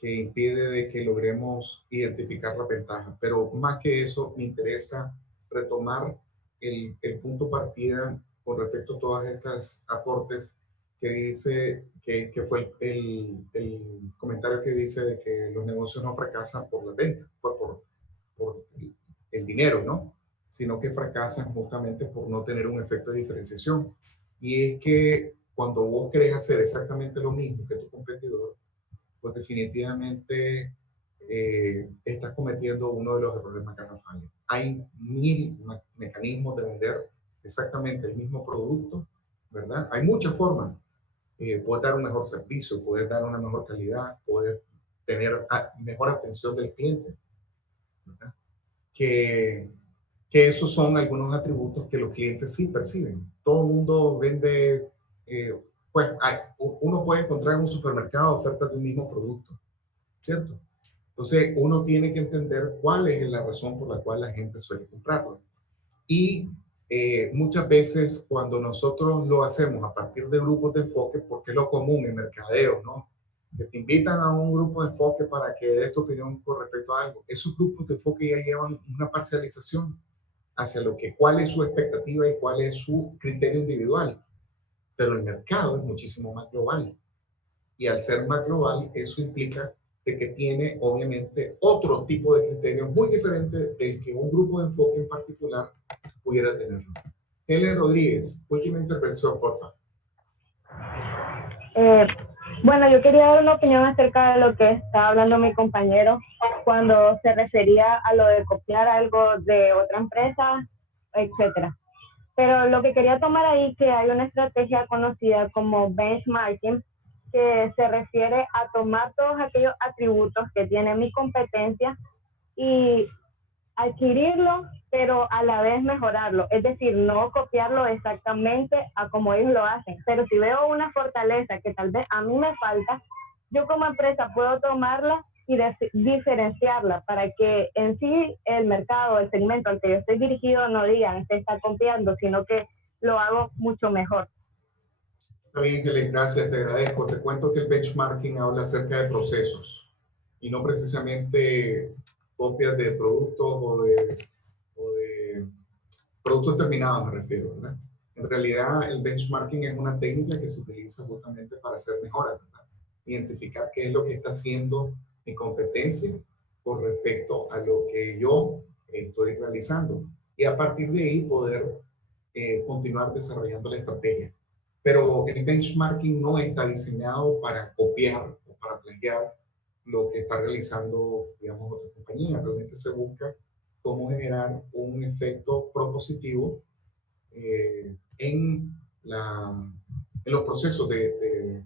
Que impide de que logremos identificar la ventaja. Pero más que eso, me interesa retomar el punto partida con respecto a todas estas aportes que dice, que fue el comentario que dice de que los negocios no fracasan por la venta, por el dinero, ¿no? Sino que fracasan justamente por no tener un efecto de diferenciación. Y es que cuando vos querés hacer exactamente lo mismo que tu competidor, pues definitivamente estás cometiendo uno de los errores más garrafales. Hay 1000 mecanismos de vender exactamente el mismo producto, ¿verdad? Hay muchas formas. Puedes dar un mejor servicio, puedes dar una mejor calidad, puedes tener mejor atención del cliente, ¿verdad? Que esos son algunos atributos que los clientes sí perciben. Todo el mundo vende, pues uno puede encontrar en un supermercado ofertas de un mismo producto, ¿cierto? Entonces uno tiene que entender cuál es la razón por la cual la gente suele comprarlo. Y muchas veces cuando nosotros lo hacemos a partir de grupos de enfoque, porque es lo común en mercadeo, ¿no? Que te invitan a un grupo de enfoque para que des tu opinión con respecto a algo. Esos grupos de enfoque ya llevan una parcialización hacia cuál es su expectativa y cuál es su criterio individual. Pero el mercado es muchísimo más global. Y al ser más global, eso implica de que tiene obviamente otro tipo de criterios muy diferente del que un grupo de enfoque en particular pudiera tenerlo. Helen Rodríguez, última intervención, por favor. Bueno, yo quería dar una opinión acerca de lo que está hablando mi compañero cuando se refería a lo de copiar algo de otra empresa, etcétera. Pero lo que quería tomar ahí que hay una estrategia conocida como benchmarking, que se refiere a tomar todos aquellos atributos que tiene mi competencia y adquirirlo, pero a la vez mejorarlo. Es decir, no copiarlo exactamente a como ellos lo hacen. Pero si veo una fortaleza que tal vez a mí me falta, yo como empresa puedo tomarla y diferenciarla para que en sí el mercado, el segmento al que yo estoy dirigido no digan se está copiando, sino que lo hago mucho mejor. Está bien, Ángeles, gracias, te agradezco. Te cuento que el benchmarking habla acerca de procesos y no precisamente copias de productos o de productos terminados, me refiero, ¿verdad? En realidad, el benchmarking es una técnica que se utiliza justamente para hacer mejoras, ¿verdad? Identificar qué es lo que está haciendo mi competencia con respecto a lo que yo estoy realizando y a partir de ahí poder continuar desarrollando la estrategia. Pero el benchmarking no está diseñado para copiar o para plagiar lo que está realizando, digamos, otra compañía. Realmente se busca cómo generar un efecto propositivo en los procesos de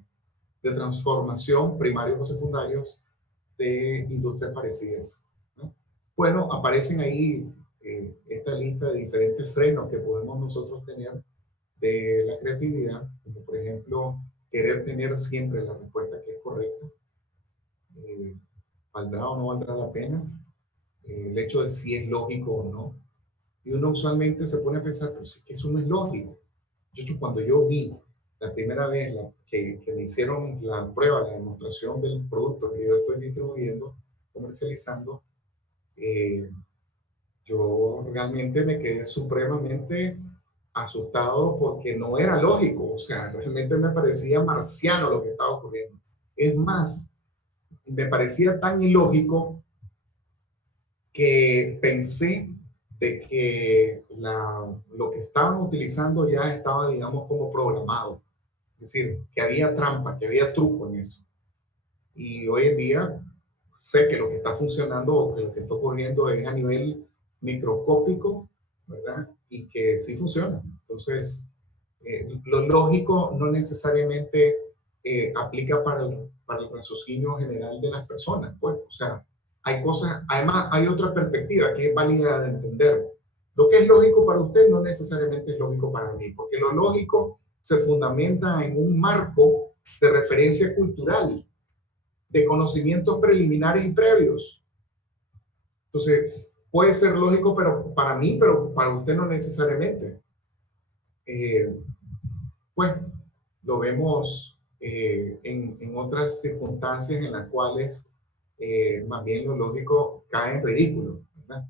transformación primarios o secundarios de industrias parecidas, ¿no? Bueno, aparecen ahí esta lista de diferentes frenos que podemos nosotros tener de la creatividad, como por ejemplo, querer tener siempre la respuesta que es correcta. ¿Valdrá o no valdrá la pena? El hecho de si es lógico o no. Y uno usualmente se pone a pensar, pero si es que eso no es lógico. De hecho, cuando yo vi la primera vez que me hicieron la prueba, la demostración del producto que yo estoy distribuyendo, comercializando, yo realmente me quedé supremamente asustado porque no era lógico. O sea, realmente me parecía marciano lo que estaba ocurriendo. Es más, me parecía tan ilógico que pensé de que lo que estaban utilizando ya estaba, digamos, como programado. Es decir, que había trampa, que había truco en eso. Y hoy en día sé que lo que está funcionando o que lo que está ocurriendo es a nivel microscópico, ¿verdad? Y que sí funciona. Entonces, lo lógico no necesariamente aplica para el raciocinio general de las personas, pues, o sea, hay cosas, además hay otra perspectiva que es válida de entender. Lo que es lógico para usted no necesariamente es lógico para mí, porque lo lógico se fundamenta en un marco de referencia cultural, de conocimientos preliminares y previos. Entonces, puede ser lógico pero para mí, pero para usted no necesariamente. Pues lo vemos en otras circunstancias en las cuales más bien lo lógico cae en ridículo, ¿verdad?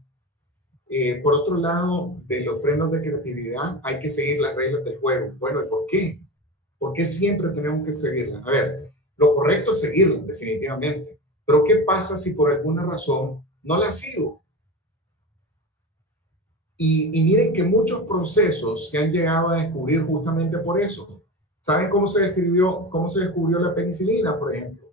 Por otro lado, de los frenos de creatividad hay que seguir las reglas del juego. Bueno, ¿y por qué? ¿Por qué siempre tenemos que seguirlas? A ver, lo correcto es seguirlas, definitivamente. Pero ¿qué pasa si por alguna razón no las sigo? Y miren que muchos procesos se han llegado a descubrir justamente por eso. ¿Saben cómo se descubrió la penicilina, por ejemplo?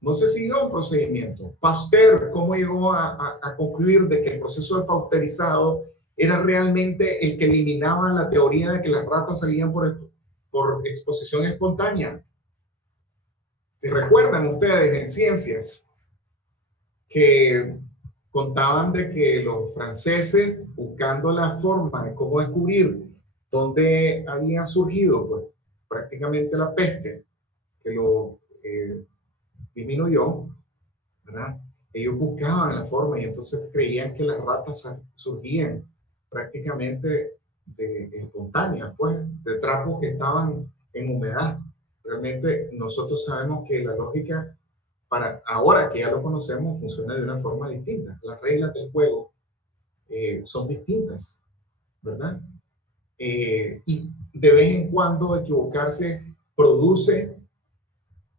No se siguió un procedimiento. Pasteur, ¿cómo llegó a concluir de que el proceso de pausterizado era realmente el que eliminaba la teoría de que las ratas salían por exposición espontánea? Si recuerdan ustedes en ciencias que contaban de que los franceses, buscando la forma de cómo descubrir dónde había surgido pues, prácticamente la peste, que lo disminuyó, ¿verdad? Ellos buscaban la forma y entonces creían que las ratas surgían prácticamente espontáneas, pues, de trapos que estaban en humedad. Realmente nosotros sabemos que la lógica, ahora que ya lo conocemos, funciona de una forma distinta. Las reglas del juego son distintas, ¿verdad? Y de vez en cuando equivocarse produce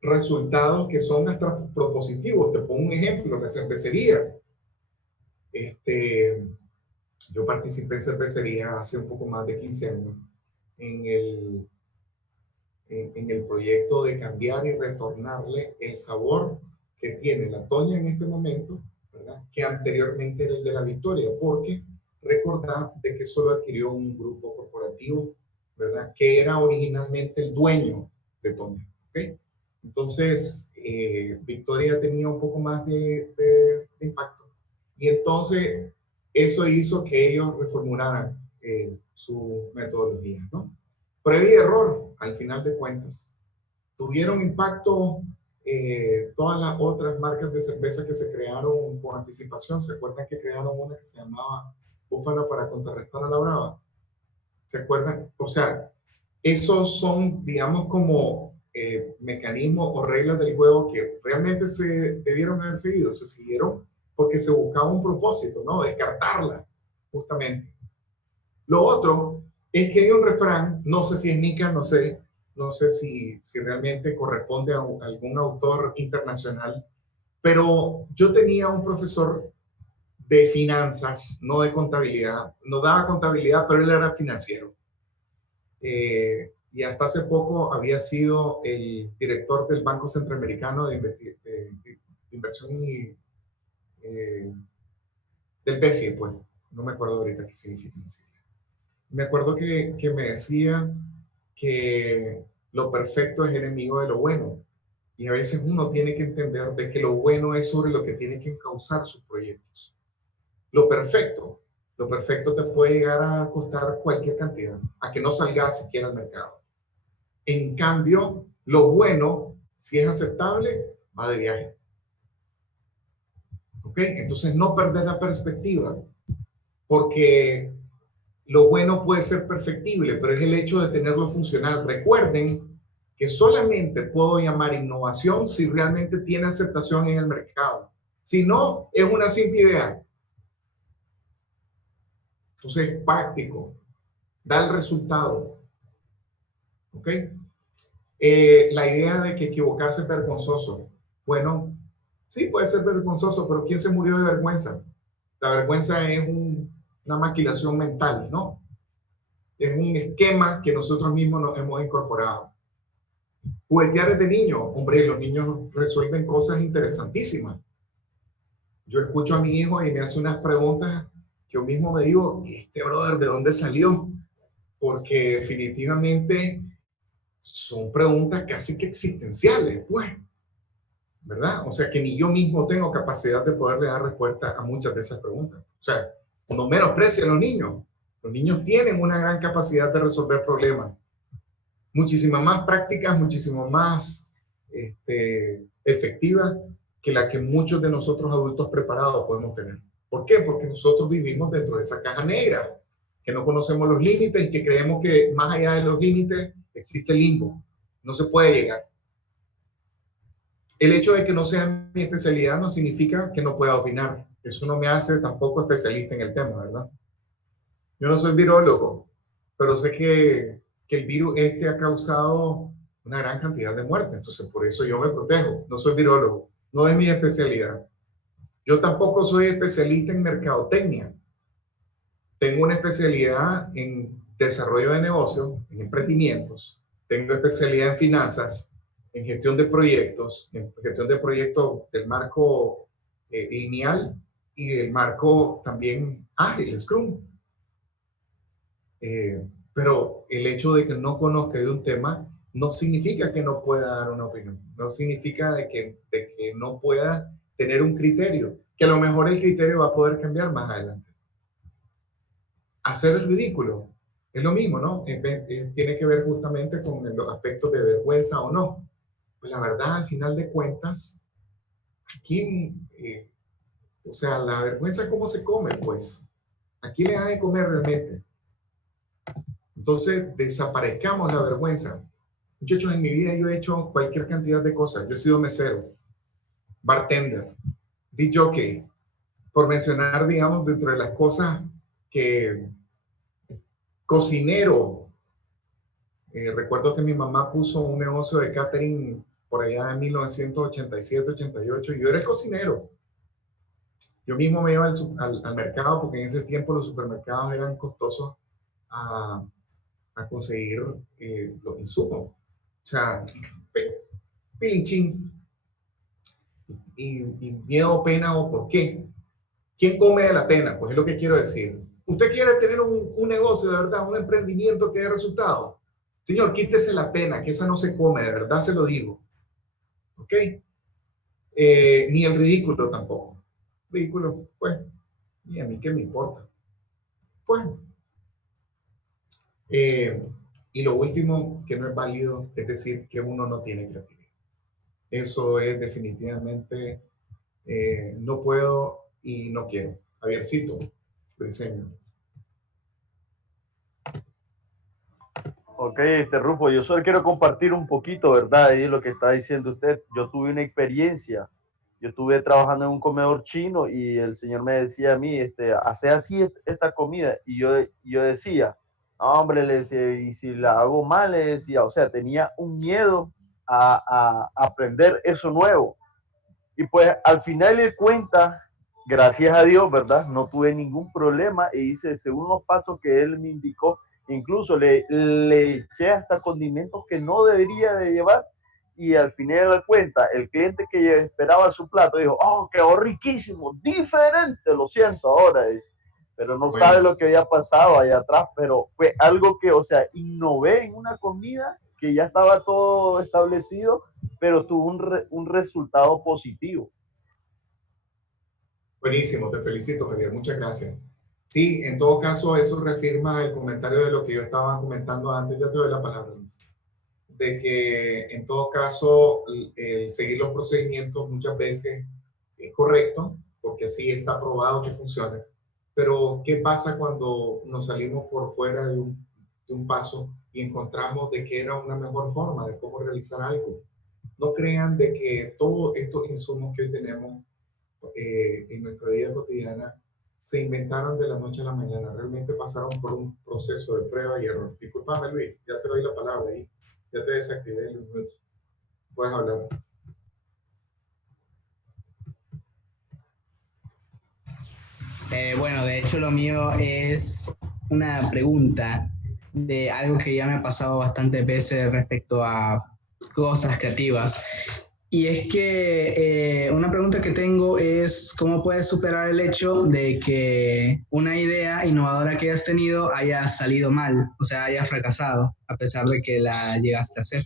resultados que son hasta propositivos. Te pongo un ejemplo, la cervecería. Yo participé en cervecería hace un poco más de 15 años en el proyecto de cambiar y retornarle el sabor que tiene la Toña en este momento, ¿verdad? Que anteriormente era el de la Victoria, porque recordad de que solo adquirió un grupo corporativo, ¿verdad? Que era originalmente el dueño de Toña, ¿ok? Entonces, Victoria tenía un poco más de impacto. Y entonces eso hizo que ellos reformularan su metodología, ¿no? Prueba y error, al final de cuentas. Tuvieron impacto todas las otras marcas de cerveza que se crearon con anticipación. ¿Se acuerdan que crearon una que se llamaba Búfalo para contrarrestar a la Brava? ¿Se acuerdan? O sea, esos son, digamos, como mecanismos o reglas del juego que realmente se debieron haber seguido. Se siguieron porque se buscaba un propósito, ¿no? Descartarla, justamente. Lo otro es que hay un refrán, no sé si es Nica, no sé si realmente corresponde a algún autor internacional, pero yo tenía un profesor de finanzas, no de contabilidad, no daba contabilidad, pero él era financiero. Y hasta hace poco había sido el director del Banco Centroamericano de Inversión y del BCE, pues, no me acuerdo ahorita qué significa. Me acuerdo que me decía que lo perfecto es enemigo de lo bueno. Y a veces uno tiene que entender de que lo bueno es sobre lo que tiene que encauzar sus proyectos. Lo perfecto te puede llegar a costar cualquier cantidad, a que no salgas siquiera al mercado. En cambio, lo bueno, si es aceptable, va de viaje. ¿Ok? Entonces no perder la perspectiva, porque lo bueno puede ser perfectible, pero es el hecho de tenerlo funcional. Recuerden que solamente puedo llamar innovación si realmente tiene aceptación en el mercado. Si no, es una simple idea. Entonces es práctico, da el resultado. ¿Ok? La idea de que equivocarse es vergonzoso. Bueno, sí puede ser vergonzoso, pero ¿quién se murió de vergüenza? La vergüenza es una maquilación mental, ¿no? Es un esquema que nosotros mismos nos hemos incorporado. Juguetear es de niños. Hombre, los niños resuelven cosas interesantísimas. Yo escucho a mi hijo y me hace unas preguntas que yo mismo me digo, este brother, ¿de dónde salió? Porque definitivamente son preguntas casi que existenciales, pues, ¿verdad? O sea, que ni yo mismo tengo capacidad de poderle dar respuesta a muchas de esas preguntas. O sea, no menosprecia a los niños. Los niños tienen una gran capacidad de resolver problemas. Muchísimas más prácticas, muchísimo más efectivas que la que muchos de nosotros adultos preparados podemos tener. ¿Por qué? Porque nosotros vivimos dentro de esa caja negra, que no conocemos los límites y que creemos que más allá de los límites existe el limbo. No se puede llegar. El hecho de que no sea mi especialidad no significa que no pueda opinar. Eso no me hace tampoco especialista en el tema, ¿verdad? Yo no soy virólogo, pero sé que el virus ha causado una gran cantidad de muertes. Entonces, por eso yo me protejo. No soy virólogo. No es mi especialidad. Yo tampoco soy especialista en mercadotecnia. Tengo una especialidad en desarrollo de negocios, en emprendimientos. Tengo especialidad en finanzas, en gestión de proyectos del marco lineal y del marco también ágil, Scrum. Pero el hecho de que no conozca de un tema no significa que no pueda dar una opinión. No significa de que no pueda tener un criterio, que a lo mejor el criterio va a poder cambiar más adelante. Hacer el ridículo es lo mismo, ¿no? Tiene que ver justamente con los aspectos de vergüenza o no. Pues la verdad, al final de cuentas, ¿a quién? O sea, la vergüenza, ¿cómo se come? Pues, ¿a quién le da de comer realmente? Entonces, desaparezcamos la vergüenza. Muchachos, en mi vida yo he hecho cualquier cantidad de cosas. Yo he sido mesero, bartender, DJ, por mencionar, digamos, dentro de las cosas que cocinero. Recuerdo que mi mamá puso un negocio de catering por allá en 1987-88 y yo era el cocinero. Yo mismo me iba al mercado porque en ese tiempo los supermercados eran costosos a conseguir los insumos. O sea, pilinchín. Y miedo, pena o por qué. ¿Quién come de la pena? Pues es lo que quiero decir. ¿Usted quiere tener un negocio de verdad, un emprendimiento que dé resultados? Señor, quítese la pena, que esa no se come, de verdad se lo digo. ¿Ok? Ni el ridículo tampoco. ridículo, pues, y a mí qué me importa. Pues, y lo último que no es válido es decir que uno no tiene creatividad. Eso es definitivamente, no puedo y no quiero. Javiercito, lo enseño. Ok, Rufo, yo solo quiero compartir un poquito, ¿verdad? Ahí lo que está diciendo usted. Yo tuve una experiencia. Yo estuve trabajando en un comedor chino y el señor me decía a mí, hace así esta comida. Y yo decía, no, hombre, le decía, y si la hago mal, le decía, o sea, tenía un miedo a aprender eso nuevo. Y pues al final de cuentas, gracias a Dios, ¿verdad? No tuve ningún problema y hice según los pasos que él me indicó. Incluso le eché hasta condimentos que no debería de llevar y al final de cuentas, el cliente que esperaba su plato dijo, oh, quedó riquísimo, diferente, lo siento ahora, dice. Pero no sabe lo que había pasado allá atrás, pero fue algo que, o sea, innové en una comida que ya estaba todo establecido, pero tuvo un resultado positivo. Buenísimo, te felicito, Javier, muchas gracias. Sí, en todo caso, eso reafirma el comentario de lo que yo estaba comentando antes. Ya te doy la palabra, Luis. De que en todo caso, seguir los procedimientos muchas veces es correcto, porque sí está probado que funciona. Pero, ¿qué pasa cuando nos salimos por fuera de un paso y encontramos de que era una mejor forma de cómo realizar algo? No crean de que todos estos insumos que hoy tenemos en nuestra vida cotidiana se inventaron de la noche a la mañana. Realmente pasaron por un proceso de prueba y error. Disculpame, Luis, ya te doy la palabra ahí. Ya te desactivé el minuto. Puedes hablar. Bueno, de hecho lo mío es una pregunta de algo que ya me ha pasado bastantes veces respecto a cosas creativas. Y es que una pregunta que tengo es ¿cómo puedes superar el hecho de que una idea innovadora que hayas tenido haya salido mal, o sea, haya fracasado, a pesar de que la llegaste a hacer?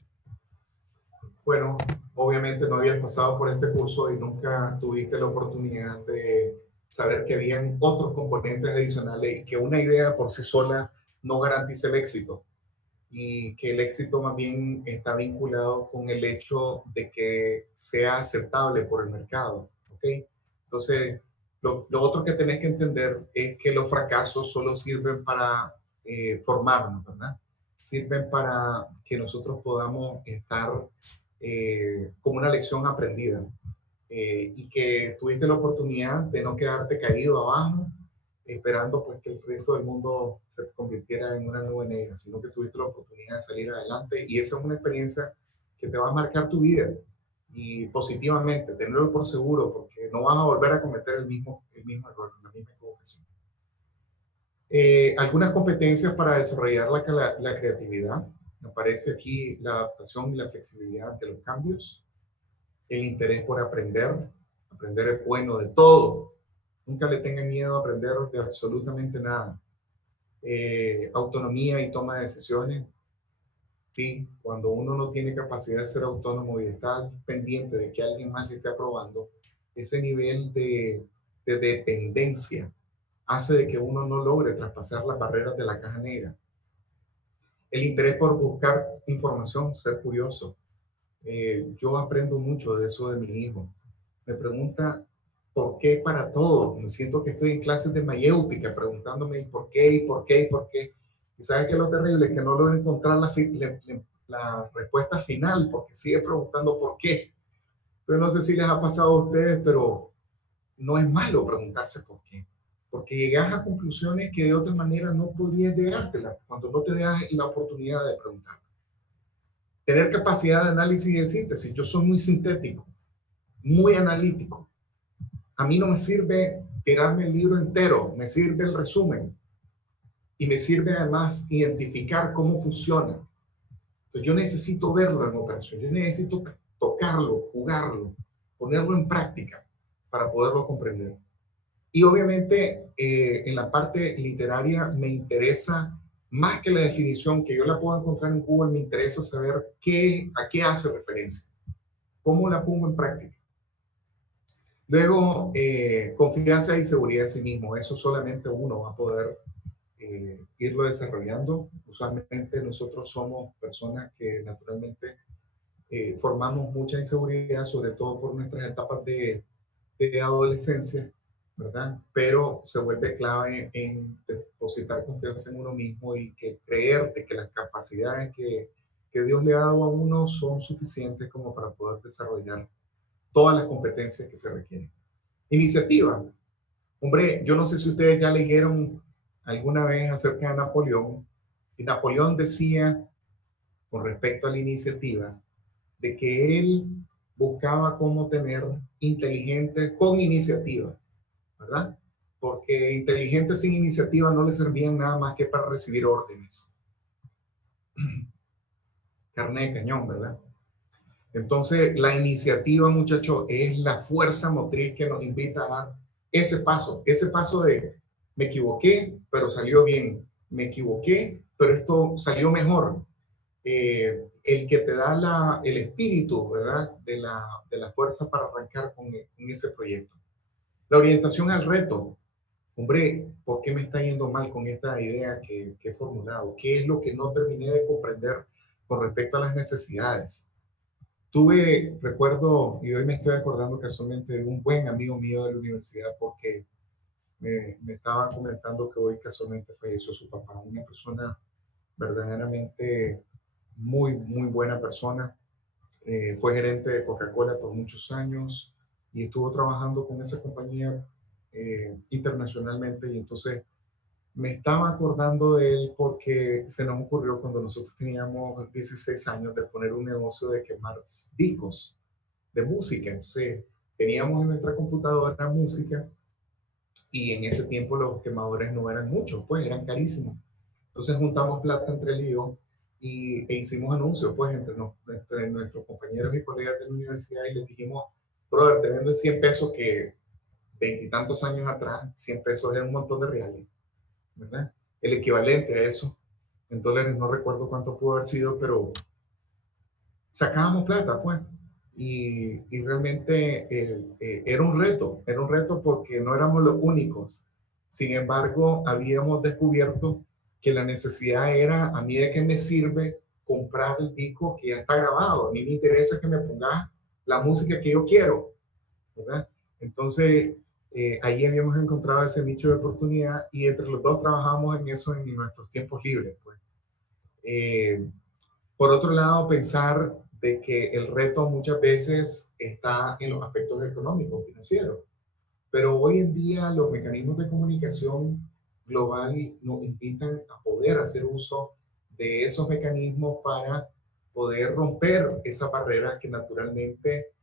Bueno, obviamente no habías pasado por este curso y nunca tuviste la oportunidad de saber que habían otros componentes adicionales y que una idea por sí sola no garantiza el éxito. Y que el éxito más bien está vinculado con el hecho de que sea aceptable por el mercado. ¿Okay? Entonces, lo otro que tenés que entender es que los fracasos solo sirven para formarnos, ¿verdad? Sirven para que nosotros podamos estar como una lección aprendida y que tuviste la oportunidad de no quedarte caído abajo esperando pues que el resto del mundo se convirtiera en una nube negra, sino que tuviste la oportunidad de salir adelante y esa es una experiencia que te va a marcar tu vida y positivamente, tenerlo por seguro porque no vas a volver a cometer el mismo error, la misma equivocación. Algunas competencias para desarrollar la creatividad. Me aparece aquí la adaptación y la flexibilidad de los cambios, el interés por aprender es bueno de todo. Nunca le tengan miedo a aprender de absolutamente nada. Autonomía y toma de decisiones. Sí, cuando uno no tiene capacidad de ser autónomo y está pendiente de que alguien más le esté aprobando, ese nivel de dependencia hace de que uno no logre traspasar las barreras de la caja negra. El interés por buscar información, ser curioso. Yo aprendo mucho de eso de mi hijo. Me pregunta por qué para todo. Me siento que estoy en clases de mayéutica preguntándome por qué, y por qué, y por qué. Y sabes que lo terrible es que no logro encontrar la respuesta final porque sigue preguntando por qué. Entonces no sé si les ha pasado a ustedes, pero no es malo preguntarse por qué. Porque llegas a conclusiones que de otra manera no podrías llegártelas cuando no te das la oportunidad de preguntar. Tener capacidad de análisis y de síntesis. Yo soy muy sintético, muy analítico. A mí no me sirve tirarme el libro entero, me sirve el resumen. Y me sirve además identificar cómo funciona. Entonces yo necesito verlo en operación, yo necesito tocarlo, jugarlo, ponerlo en práctica para poderlo comprender. Y obviamente en la parte literaria me interesa más que la definición que yo la puedo encontrar en Google, me interesa saber a qué hace referencia, cómo la pongo en práctica. Luego, confianza y seguridad en sí mismo. Eso solamente uno va a poder irlo desarrollando. Usualmente nosotros somos personas que naturalmente formamos mucha inseguridad, sobre todo por nuestras etapas de adolescencia, ¿verdad? Pero se vuelve clave en depositar confianza en uno mismo y que creer de que las capacidades que Dios le ha dado a uno son suficientes como para poder desarrollar todas las competencias que se requieren. Iniciativa. Hombre, yo no sé si ustedes ya leyeron alguna vez acerca de Napoleón, y Napoleón decía, con respecto a la iniciativa, de que él buscaba cómo tener inteligentes con iniciativa, ¿verdad? Porque inteligentes sin iniciativa no le servían nada más que para recibir órdenes. Carne de cañón, ¿verdad? Entonces, la iniciativa, muchachos, es la fuerza motriz que nos invita a dar ese paso de me equivoqué, pero salió bien, me equivoqué, pero esto salió mejor. El que te da el espíritu, ¿verdad? De la fuerza para arrancar con ese proyecto. La orientación al reto. Hombre, ¿por qué me está yendo mal con esta idea que he formulado? ¿Qué es lo que no terminé de comprender con respecto a las necesidades? Recuerdo, y hoy me estoy acordando casualmente de un buen amigo mío de la universidad, porque me estaba comentando que hoy casualmente falleció su papá, una persona verdaderamente muy, muy buena persona. Fue gerente de Coca-Cola por muchos años y estuvo trabajando con esa compañía internacionalmente, y entonces me estaba acordando de él porque se nos ocurrió cuando nosotros teníamos 16 años de poner un negocio de quemar discos de música. Entonces teníamos en nuestra computadora música, y en ese tiempo los quemadores no eran muchos, pues eran carísimos. Entonces juntamos plata entre él y yo e hicimos anuncios pues entre nuestros compañeros y colegas de la universidad, y les dijimos, brother, te vendo en 100 pesos, que veintitantos años atrás 100 pesos era un montón de reales, ¿verdad? El equivalente a eso en dólares, no recuerdo cuánto pudo haber sido, pero sacábamos plata, pues. Y realmente era un reto porque no éramos los únicos. Sin embargo, habíamos descubierto que la necesidad era, a mí de qué me sirve comprar el disco que ya está grabado, a mí me interesa que me pongas la música que yo quiero, ¿verdad? Entonces, ahí habíamos encontrado ese nicho de oportunidad, y entre los dos trabajamos en eso en nuestros tiempos libres, pues. Por otro lado, pensar de que el reto muchas veces está en los aspectos económicos, financieros, pero hoy en día los mecanismos de comunicación global nos invitan a poder hacer uso de esos mecanismos para poder romper esa barrera que naturalmente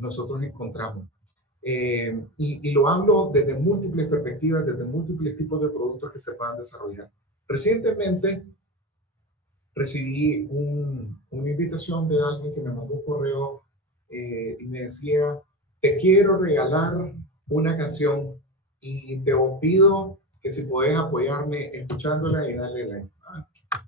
nosotros encontramos. Y lo hablo desde múltiples perspectivas, desde múltiples tipos de productos que se puedan desarrollar. Recientemente recibí una invitación de alguien que me mandó un correo y me decía, te quiero regalar una canción y te pido que si puedes apoyarme escuchándola y darle like.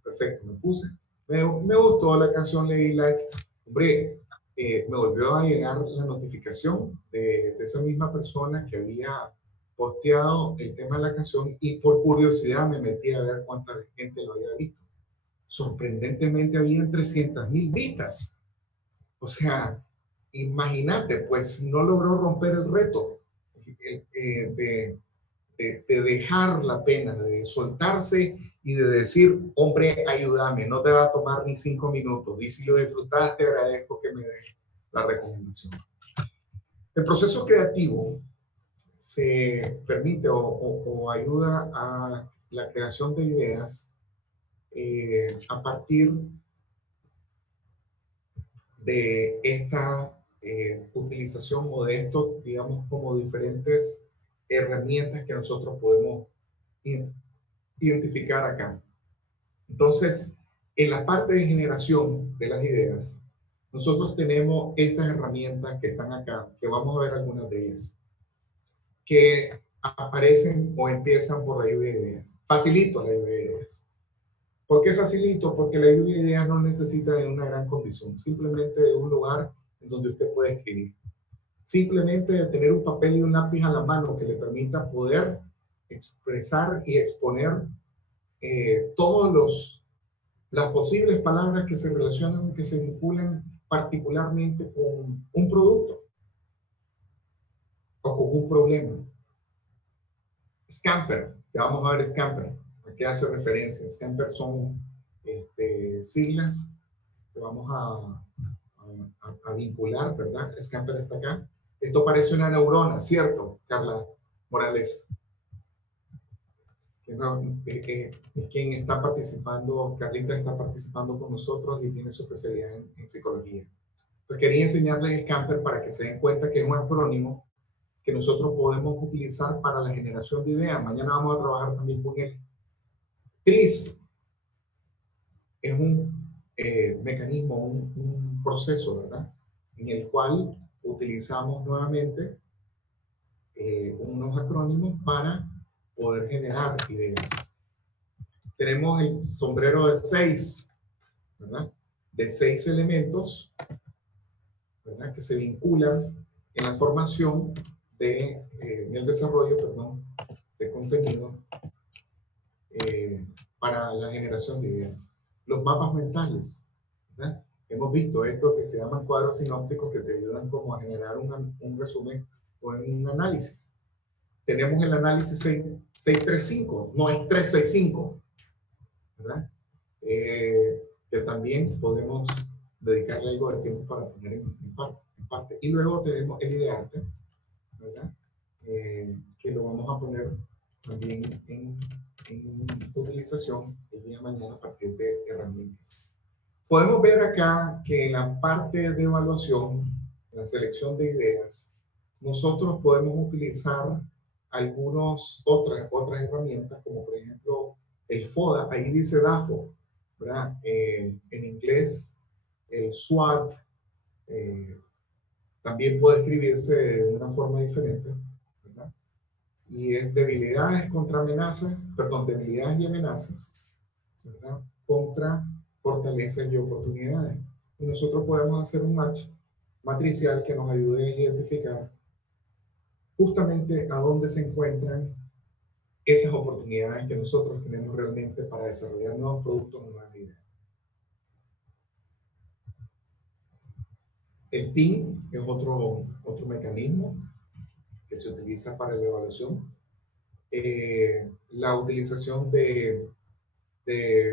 Perfecto, me puse. Me gustó la canción, le di like. Hombre, me volvió a llegar la notificación de esa misma persona que había posteado el tema de la canción, y por curiosidad me metí a ver cuánta gente lo había visto. Sorprendentemente habían 300,000 vistas. O sea, imagínate, pues no logró romper el reto de dejar la pena, de soltarse y de decir, hombre, ayúdame, no te va a tomar ni 5 minutos. Y si lo disfrutaste, agradezco que me des la recomendación. El proceso creativo se permite o ayuda a la creación de ideas a partir de esta utilización o de estos, digamos, como diferentes herramientas que nosotros podemos identificar acá. Entonces, en la parte de generación de las ideas, nosotros tenemos estas herramientas que están acá, que vamos a ver algunas de ellas, que aparecen o empiezan por la lluvia de ideas. Facilito la lluvia de ideas. ¿Por qué facilito? Porque la lluvia de ideas no necesita de una gran condición, simplemente de un lugar en donde usted puede escribir. simplemente de tener un papel y un lápiz a la mano que le permita poder expresar y exponer todas las posibles palabras que se relacionan, que se vinculan particularmente con un producto o con un problema. Scamper, ya vamos a ver Scamper, ¿a qué hace referencia? Scamper son siglas que vamos a vincular, ¿verdad? Scamper está acá. Esto parece una neurona, ¿cierto, Carla Morales? Es quien está participando, Carlita está participando con nosotros y tiene su especialidad en psicología. Entonces quería enseñarles Scamper para que se den cuenta que es un acrónimo que nosotros podemos utilizar para la generación de ideas. Mañana vamos a trabajar también con él. TRIZ es un mecanismo, un proceso, ¿verdad? En el cual utilizamos nuevamente unos acrónimos para poder generar ideas. Tenemos el sombrero de 6, ¿verdad? De 6 elementos, ¿verdad? Que se vinculan en la formación en el desarrollo, perdón, de contenido para la generación de ideas. Los mapas mentales, ¿verdad? Hemos visto esto que se llaman cuadros sinópticos que te ayudan como a generar un resumen o un análisis. Tenemos el análisis 635, no es 365, ¿verdad? Que también podemos dedicarle algo de tiempo para poner en parte. Y luego tenemos el idearte, ¿verdad? Que lo vamos a poner también en utilización el día de mañana a partir de herramientas. Podemos ver acá que en la parte de evaluación, la selección de ideas, nosotros podemos utilizar otras herramientas, como por ejemplo el FODA, ahí dice DAFO, ¿verdad? En inglés, el SWOT, también puede escribirse de una forma diferente, ¿verdad? Y es debilidades y amenazas, ¿verdad? Contra fortalezas y oportunidades. Y nosotros podemos hacer un match matricial que nos ayude a identificar justamente a dónde se encuentran esas oportunidades que nosotros tenemos realmente para desarrollar nuevos productos o nuevas ideas. El PIN es otro mecanismo que se utiliza para la evaluación. La utilización de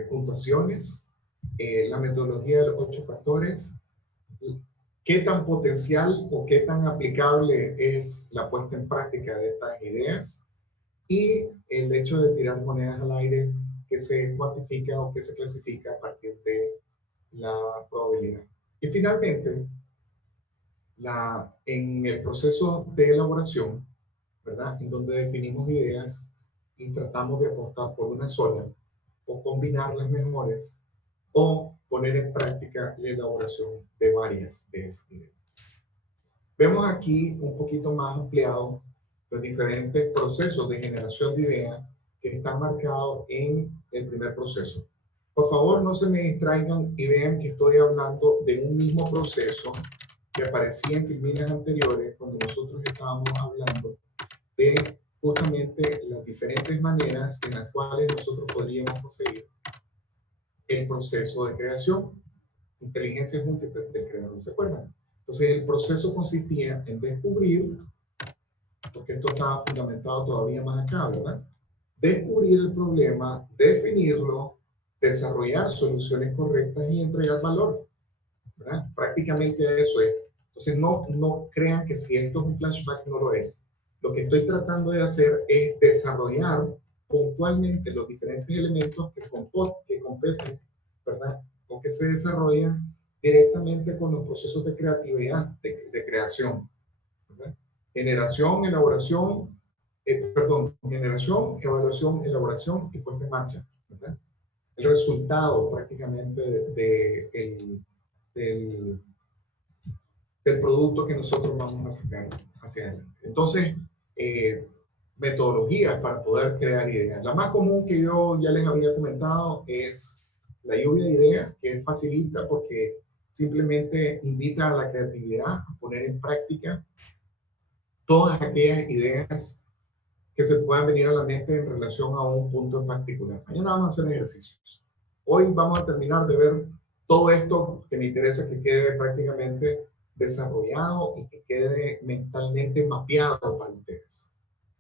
puntuaciones, la metodología de los 8 factores, qué tan potencial o qué tan aplicable es la puesta en práctica de estas ideas y el hecho de tirar monedas al aire que se cuantifica o que se clasifica a partir de la probabilidad. Y finalmente, en el proceso de elaboración, ¿verdad? En donde definimos ideas y tratamos de apostar por una sola o combinar las mejores o poner en práctica la elaboración de varias de esas ideas. Vemos aquí un poquito más ampliado los diferentes procesos de generación de ideas que están marcados en el primer proceso. Por favor, no se me distraigan y vean que estoy hablando de un mismo proceso que aparecía en filminas anteriores cuando nosotros estábamos hablando de justamente las diferentes maneras en las cuales nosotros podríamos conseguir el proceso de creación. Inteligencias múltiples del creador, ¿se acuerdan? Entonces el proceso consistía en descubrir, porque esto estaba fundamentado todavía más acá, ¿verdad? Descubrir el problema, definirlo, desarrollar soluciones correctas y entregar valor, ¿verdad? Prácticamente eso es. Entonces no crean que si esto es un flashback no lo es. Lo que estoy tratando de hacer es desarrollar puntualmente los diferentes elementos que competen, ¿verdad? O que se desarrollan directamente con los procesos de creatividad, de creación, ¿verdad? Generación, evaluación, elaboración y puesta en marcha, ¿verdad? El resultado prácticamente del producto que nosotros vamos a sacar hacia adelante. Entonces, metodologías para poder crear ideas. La más común que yo ya les había comentado es la lluvia de ideas, que facilita porque simplemente invita a la creatividad a poner en práctica todas aquellas ideas que se puedan venir a la mente en relación a un punto en particular. Mañana vamos a hacer ejercicios. Hoy vamos a terminar de ver todo esto que me interesa que quede prácticamente desarrollado y que quede mentalmente mapeado para ustedes.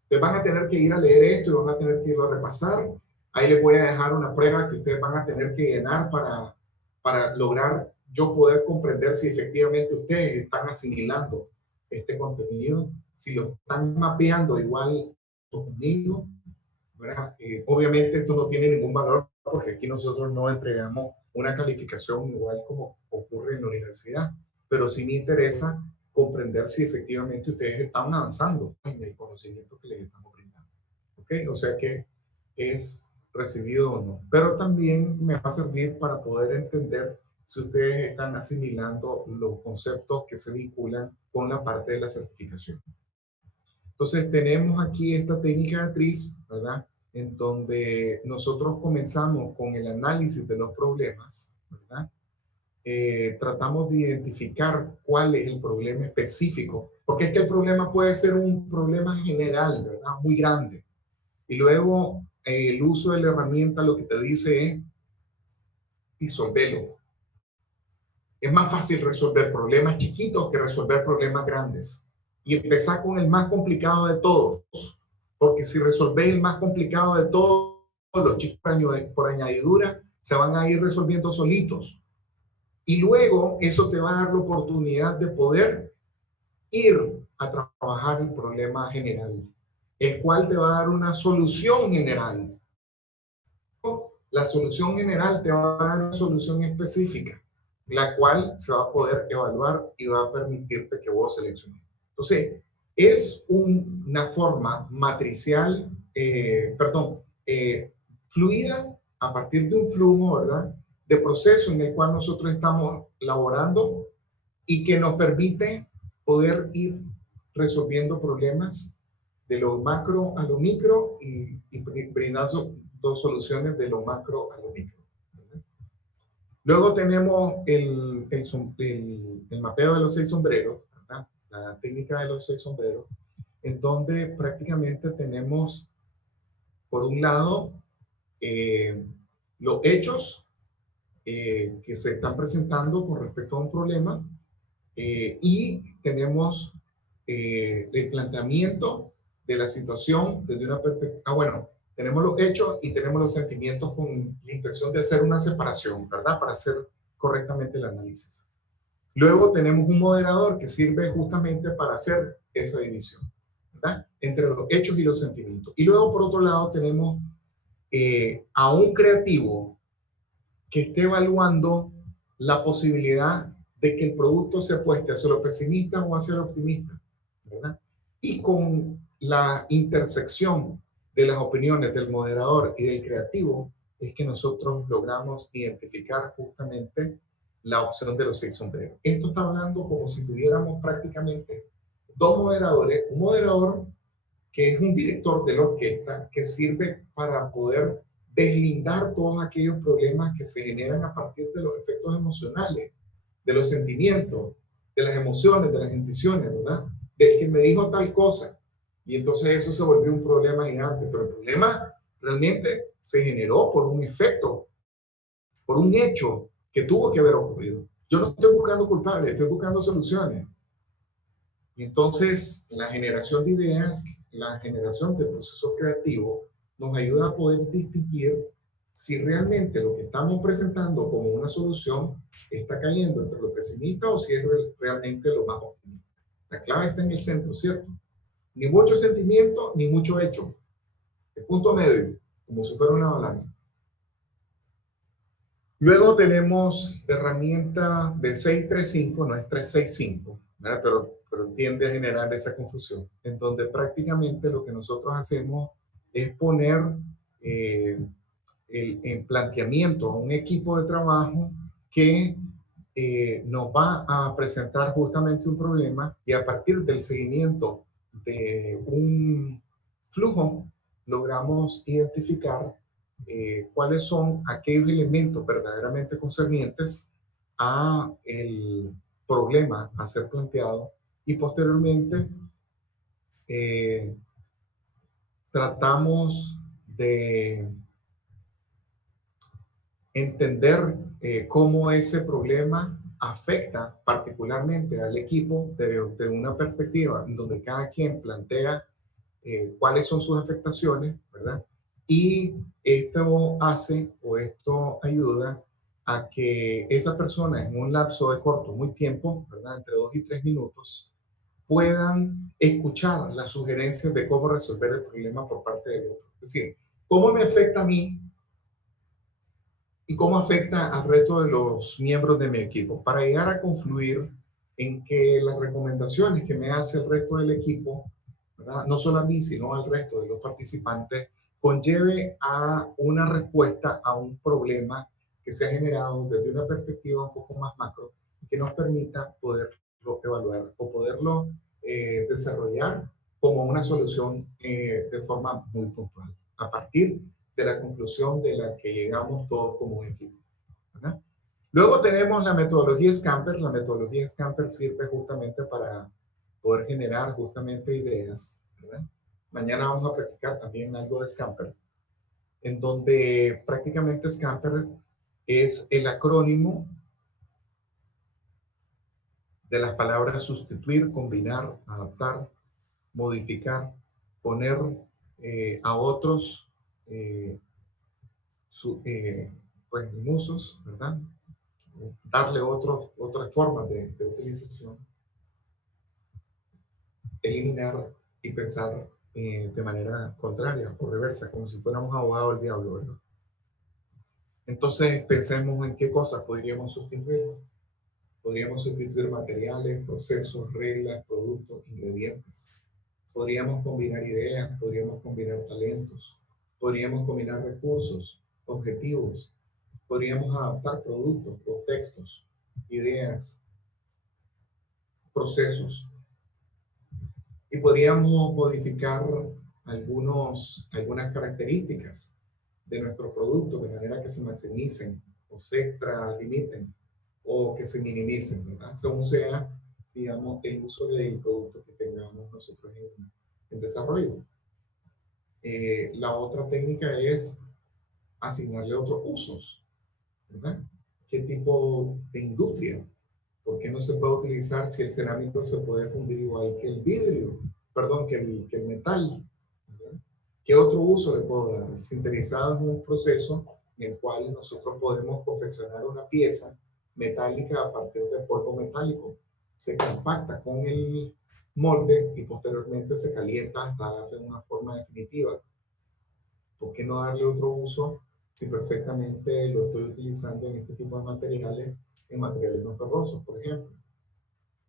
Ustedes van a tener que ir a leer esto y van a tener que irlo a repasar. Ahí les voy a dejar una prueba que ustedes van a tener que llenar para lograr yo poder comprender si efectivamente ustedes están asimilando este contenido, si lo están mapeando igual conmigo, ¿verdad? Obviamente esto no tiene ningún valor porque aquí nosotros no entregamos una calificación igual como ocurre en la universidad, pero sí me interesa comprender si efectivamente ustedes están avanzando en el conocimiento que les estamos brindando. ¿Ok? O sea que es recibido o no. Pero también me va a servir para poder entender si ustedes están asimilando los conceptos que se vinculan con la parte de la certificación. Entonces tenemos aquí esta técnica de TRIZ, ¿verdad? En donde nosotros comenzamos con el análisis de los problemas, ¿verdad? Tratamos de identificar cuál es el problema específico, porque es que el problema puede ser un problema general, ¿verdad? Muy grande. Y luego el uso de la herramienta lo que te dice es disolverlo. Es más fácil resolver problemas chiquitos que resolver problemas grandes. Y empezar con el más complicado de todos. Porque si resolvéis el más complicado de todos, los chicos por añadidura se van a ir resolviendo solitos. Y luego eso te va a dar la oportunidad de poder ir a trabajar el problema general, el cual te va a dar una solución general. La solución general te va a dar una solución específica, la cual se va a poder evaluar y va a permitirte que vos selecciones. Entonces, es una forma matricial, fluida, a partir de un flujo, ¿verdad?, de proceso en el cual nosotros estamos laborando y que nos permite poder ir resolviendo problemas de lo macro a lo micro y brindando dos soluciones de lo macro a lo micro. Luego tenemos el mapeo de los 6 sombreros, ¿verdad? La técnica de los 6 sombreros, en donde prácticamente tenemos, por un lado, los hechos que se están presentando con respecto a un problema, y tenemos el planteamiento de la situación desde una perspectiva, bueno, tenemos los hechos y tenemos los sentimientos con la intención de hacer una separación, ¿verdad? Para hacer correctamente el análisis. Luego tenemos un moderador que sirve justamente para hacer esa división, ¿verdad? Entre los hechos y los sentimientos. Y luego, por otro lado, tenemos a un creativo que esté evaluando la posibilidad de que el producto se apueste hacia lo pesimista o hacia lo optimista, ¿verdad? Y con la intersección de las opiniones del moderador y del creativo es que nosotros logramos identificar justamente la opción de los 6 sombreros. Esto está hablando como si tuviéramos prácticamente dos moderadores, un moderador que es un director de la orquesta que sirve para poder deslindar todos aquellos problemas que se generan a partir de los efectos emocionales, de los sentimientos, de las emociones, de las intuiciones, ¿verdad? Del que me dijo tal cosa. Y entonces eso se volvió un problema gigante. Pero el problema realmente se generó por un efecto, por un hecho que tuvo que haber ocurrido. Yo no estoy buscando culpables, estoy buscando soluciones. Y entonces la generación de ideas, la generación del proceso creativo nos ayuda a poder distinguir si realmente lo que estamos presentando como una solución está cayendo entre lo pesimista o si es realmente lo más optimista. La clave está en el centro, ¿cierto? Ni mucho sentimiento, ni mucho hecho. El punto medio, como si fuera una balanza. Luego tenemos la herramienta de 635, no es 365, ¿verdad? Pero tiende a generar esa confusión, en donde prácticamente lo que nosotros hacemos es poner el planteamiento a un equipo de trabajo que nos va a presentar justamente un problema y a partir del seguimiento de un flujo logramos identificar cuáles son aquellos elementos verdaderamente concernientes a el problema a ser planteado y posteriormente tratamos de entender cómo ese problema afecta particularmente al equipo de una perspectiva en donde cada quien plantea cuáles son sus afectaciones, ¿verdad? Y esto hace o esto ayuda a que esa persona en un lapso de corto, muy tiempo, ¿verdad? Entre 2 y 3 minutos, puedan escuchar las sugerencias de cómo resolver el problema por parte del otro. Es decir, ¿cómo me afecta a mí y cómo afecta al resto de los miembros de mi equipo? Para llegar a confluir en que las recomendaciones que me hace el resto del equipo, ¿verdad? No solo a mí, sino al resto de los participantes, conlleve a una respuesta a un problema que se ha generado desde una perspectiva un poco más macro, que nos permita poderlo evaluar o poderlo desarrollar como una solución de forma muy puntual, a partir de la conclusión de la que llegamos todos como un equipo, ¿verdad? Luego tenemos la metodología Scamper. La metodología Scamper sirve justamente para poder generar justamente ideas, ¿verdad? Mañana vamos a practicar también algo de Scamper, en donde prácticamente Scamper es el acrónimo de las palabras sustituir, combinar, adaptar, modificar, poner a otros pues, en usos, ¿verdad? Darle otras formas de utilización, eliminar y pensar de manera contraria o reversa, como si fuéramos abogados del diablo, ¿verdad? Entonces pensemos en qué cosas podríamos sustituir. Podríamos sustituir materiales, procesos, reglas, productos, ingredientes. Podríamos combinar ideas, podríamos combinar talentos, podríamos combinar recursos, objetivos, podríamos adaptar productos, contextos, ideas, procesos. Y podríamos modificar algunas características de nuestro producto de manera que se maximicen o se extralimiten o que se minimicen, ¿verdad? Según sea, digamos, el uso del producto que tengamos nosotros en desarrollo. La otra técnica es asignarle otros usos, ¿verdad? ¿Qué tipo de industria? ¿Por qué no se puede utilizar si el cerámico se puede fundir igual que el vidrio? Perdón, que el metal. ¿Verdad? ¿Qué otro uso le puedo dar? El sinterizado es un proceso en el cual nosotros podemos confeccionar una pieza metálica a partir de polvo metálico. Se compacta con el molde y posteriormente se calienta hasta darle una forma definitiva. ¿Por qué no darle otro uso si perfectamente lo estoy utilizando en este tipo de materiales, en materiales no ferrosos, por ejemplo?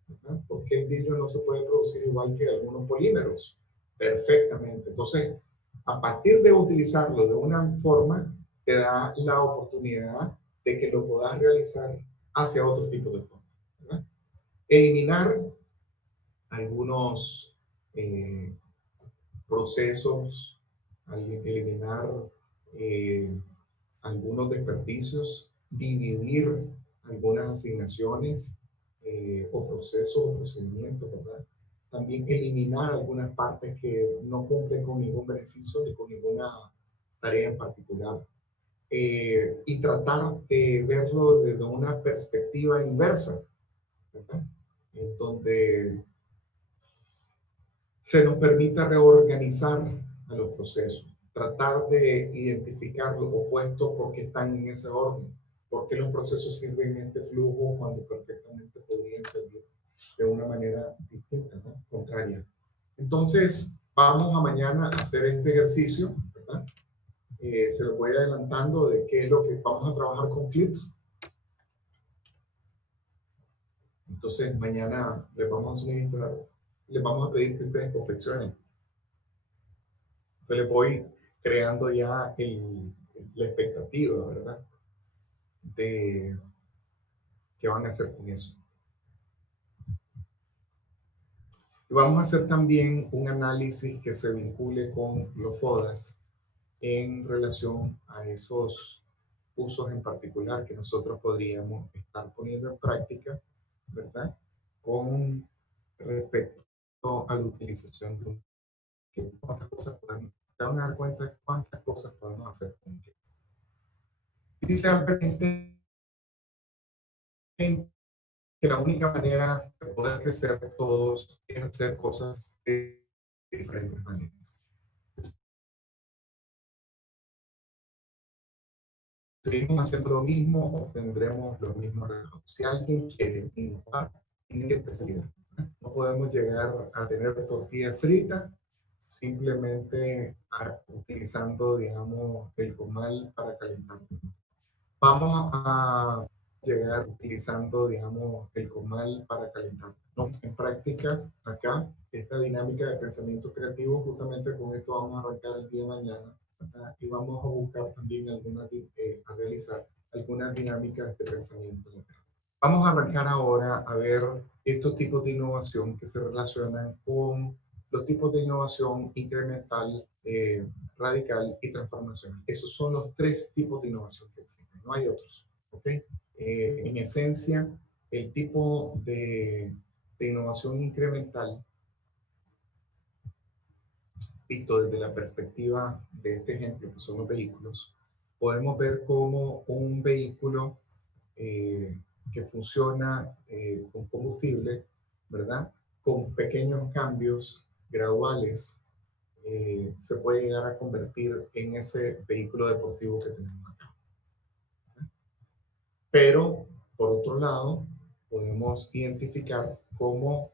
¿Verdad? ¿Por qué el vidrio no se puede producir igual que algunos polímeros? Perfectamente. Entonces, a partir de utilizarlo de una forma, te da la oportunidad de que lo puedas realizar hacia otro tipo de forma, ¿verdad? Eliminar algunos procesos, eliminar algunos desperdicios, dividir algunas asignaciones o procesos o procedimientos, ¿verdad? También eliminar algunas partes que no cumplen con ningún beneficio ni con ninguna tarea en particular. Y tratar de verlo desde una perspectiva inversa, ¿verdad? En donde se nos permita reorganizar a los procesos, tratar de identificar los opuestos porque están en ese orden, porque los procesos sirven en este flujo cuando perfectamente podrían servir de una manera distinta, ¿no? Contraria. Entonces, vamos a mañana a hacer este ejercicio, ¿verdad? Se lo voy adelantando de qué es lo que vamos a trabajar con clips. Entonces, mañana les vamos a suministrar, les vamos a pedir que ustedes confeccionen. Entonces les voy creando ya la expectativa, ¿verdad? De qué van a hacer con eso. Y vamos a hacer también un análisis que se vincule con los FODAS en relación a esos usos en particular que nosotros podríamos estar poniendo en práctica, ¿verdad? Con respecto a la utilización de un kit. ¿Cuántas cosas podemos? Te van a dar cuenta de cuántas cosas podemos hacer con un kit. Dice Albert Einstein que la única manera de poder crecer todos es hacer cosas de diferentes maneras. Seguimos haciendo lo mismo, obtendremos los mismos resultados. Si alguien quiere innovar, tiene que empezar. No podemos llegar a tener tortilla frita simplemente utilizando, digamos, el comal para calentar. Vamos a llegar utilizando, digamos, el comal para calentar. No, en práctica, acá, esta dinámica de pensamiento creativo, justamente con esto vamos a arrancar el día de mañana. Y vamos a buscar también a realizar algunas dinámicas de pensamiento lateral. Vamos a arrancar ahora a ver estos tipos de innovación que se relacionan con los tipos de innovación incremental, radical y transformacional. Esos son los tres tipos de innovación que existen, no hay otros. ¿Okay? En esencia, el tipo de innovación incremental, visto desde la perspectiva de este ejemplo, que son los vehículos, podemos ver cómo un vehículo que funciona con combustible, ¿verdad? Con pequeños cambios graduales, se puede llegar a convertir en ese vehículo deportivo que tenemos acá. Pero, por otro lado, podemos identificar cómo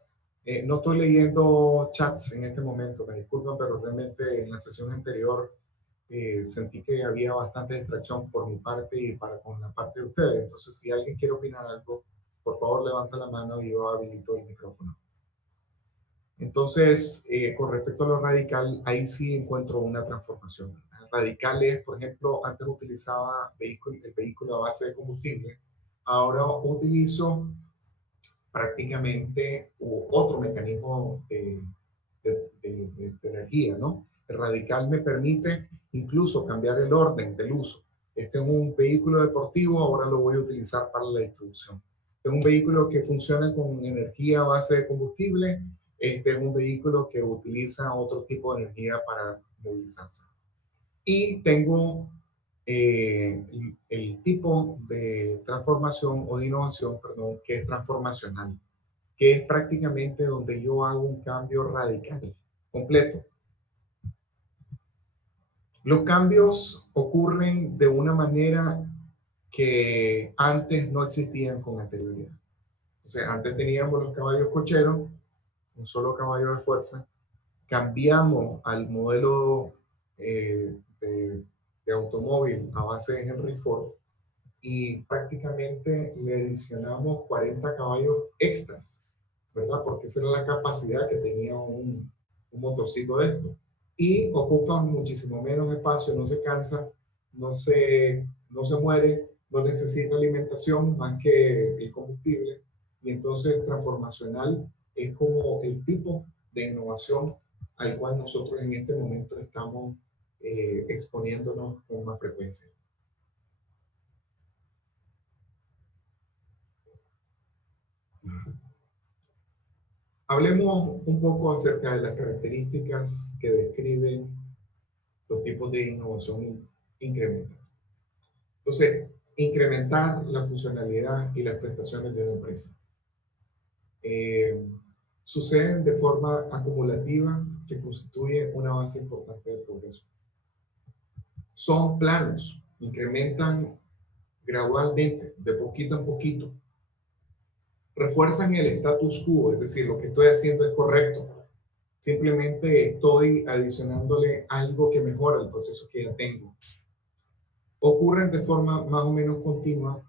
no estoy leyendo chats en este momento, me disculpan, pero realmente en la sesión anterior sentí que había bastante distracción por mi parte y con la parte de ustedes. Entonces, si alguien quiere opinar algo, por favor levanta la mano y yo habilito el micrófono. Entonces, con respecto a lo radical, ahí sí encuentro una transformación. Radicales, por ejemplo, antes utilizaba el vehículo a base de combustible, ahora utilizo prácticamente otro mecanismo de energía, ¿no? El radical me permite incluso cambiar el orden del uso. Este es un vehículo deportivo, ahora lo voy a utilizar para la distribución. Este es un vehículo que funciona con energía a base de combustible. Este es un vehículo que utiliza otro tipo de energía para movilizarse. Y tengo el tipo de transformación o de innovación, perdón, que es transformacional, que es prácticamente donde yo hago un cambio radical, completo. Los cambios ocurren de una manera que antes no existían con anterioridad. O sea, antes teníamos los caballos cocheros, un solo caballo de fuerza. Cambiamos al modelo de automóvil a base de Henry Ford y prácticamente le adicionamos 40 caballos extras, ¿verdad? Porque esa era la capacidad que tenía un motorcito de esto. Y ocupa muchísimo menos espacio, no se cansa, no se muere, no necesita alimentación más que el combustible. Y entonces transformacional es como el tipo de innovación al cual nosotros en este momento estamos exponiéndonos con más frecuencia. Hablemos un poco acerca de las características que describen los tipos de innovación incremental. Entonces, incrementar la funcionalidad y las prestaciones de una empresa. Suceden de forma acumulativa que constituye una base importante de progreso. Son planos, incrementan gradualmente, de poquito en poquito. Refuerzan el status quo, es decir, lo que estoy haciendo es correcto. Simplemente estoy adicionándole algo que mejora el proceso que ya tengo. Ocurren de forma más o menos continua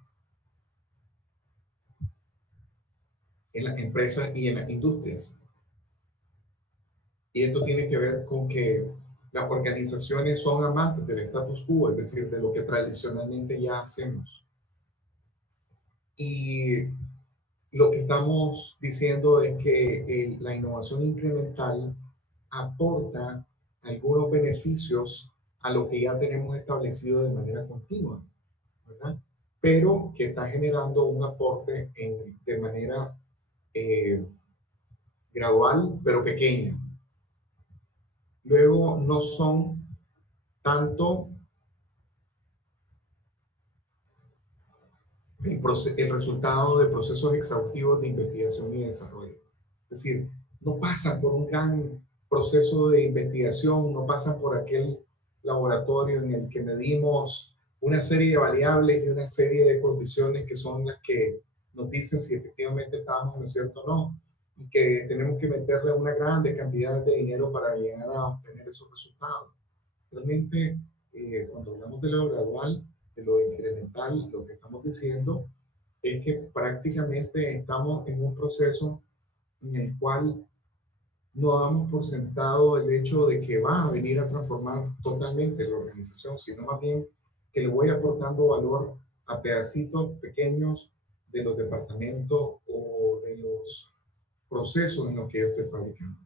en las empresas y en las industrias. Y esto tiene que ver con que las organizaciones son amantes del status quo, es decir, de lo que tradicionalmente ya hacemos. Y lo que estamos diciendo es que la innovación incremental aporta algunos beneficios a lo que ya tenemos establecido de manera continua, ¿verdad? Pero que está generando un aporte de manera gradual, pero pequeña. Luego no son tanto el resultado de procesos exhaustivos de investigación y desarrollo. Es decir, no pasan por un gran proceso de investigación, no pasan por aquel laboratorio en el que medimos una serie de variables y una serie de condiciones que son las que nos dicen si efectivamente estábamos en lo cierto o no, y que tenemos que meterle una grande cantidad de dinero para llegar a obtener esos resultados. Realmente, cuando hablamos de lo gradual, de lo incremental, lo que estamos diciendo es que prácticamente estamos en un proceso en el cual no damos por sentado el hecho de que va a venir a transformar totalmente la organización, sino más bien que le voy aportando valor a pedacitos pequeños de los departamentos o de los procesos en los que yo estoy fabricando.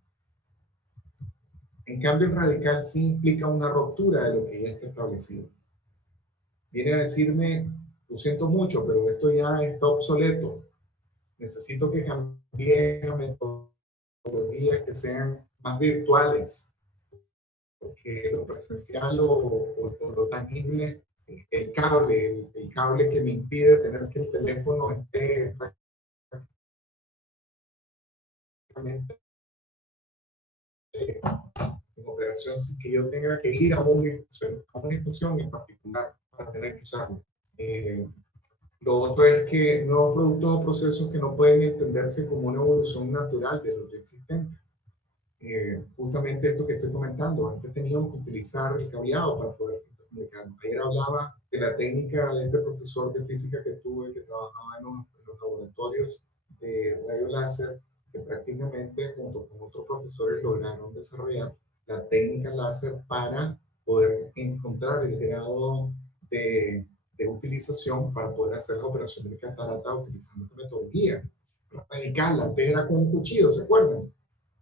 En cambio, el radical sí implica una ruptura de lo que ya está establecido. Viene a decirme, lo siento mucho, pero esto ya está obsoleto. Necesito que cambie la metodologías que sean más virtuales, porque lo presencial o lo tangible, el cable que me impide tener que el teléfono esté prácticamente en operación sin que yo tenga que ir a una estación en particular para tener que usarlo. Lo otro es que nuevos productos o procesos que no pueden entenderse como una evolución natural de los ya existentes. Justamente esto que estoy comentando, antes teníamos que utilizar el cableado para poder comunicarnos. Ayer hablaba de la técnica de este profesor de física que tuve, que trabajaba en los laboratorios de rayo láser, que prácticamente junto con otros profesores lograron desarrollar la técnica láser para poder encontrar el grado de utilización para poder hacer la operación de catarata utilizando esta metodología radical. Antes era con un cuchillo, ¿se acuerdan?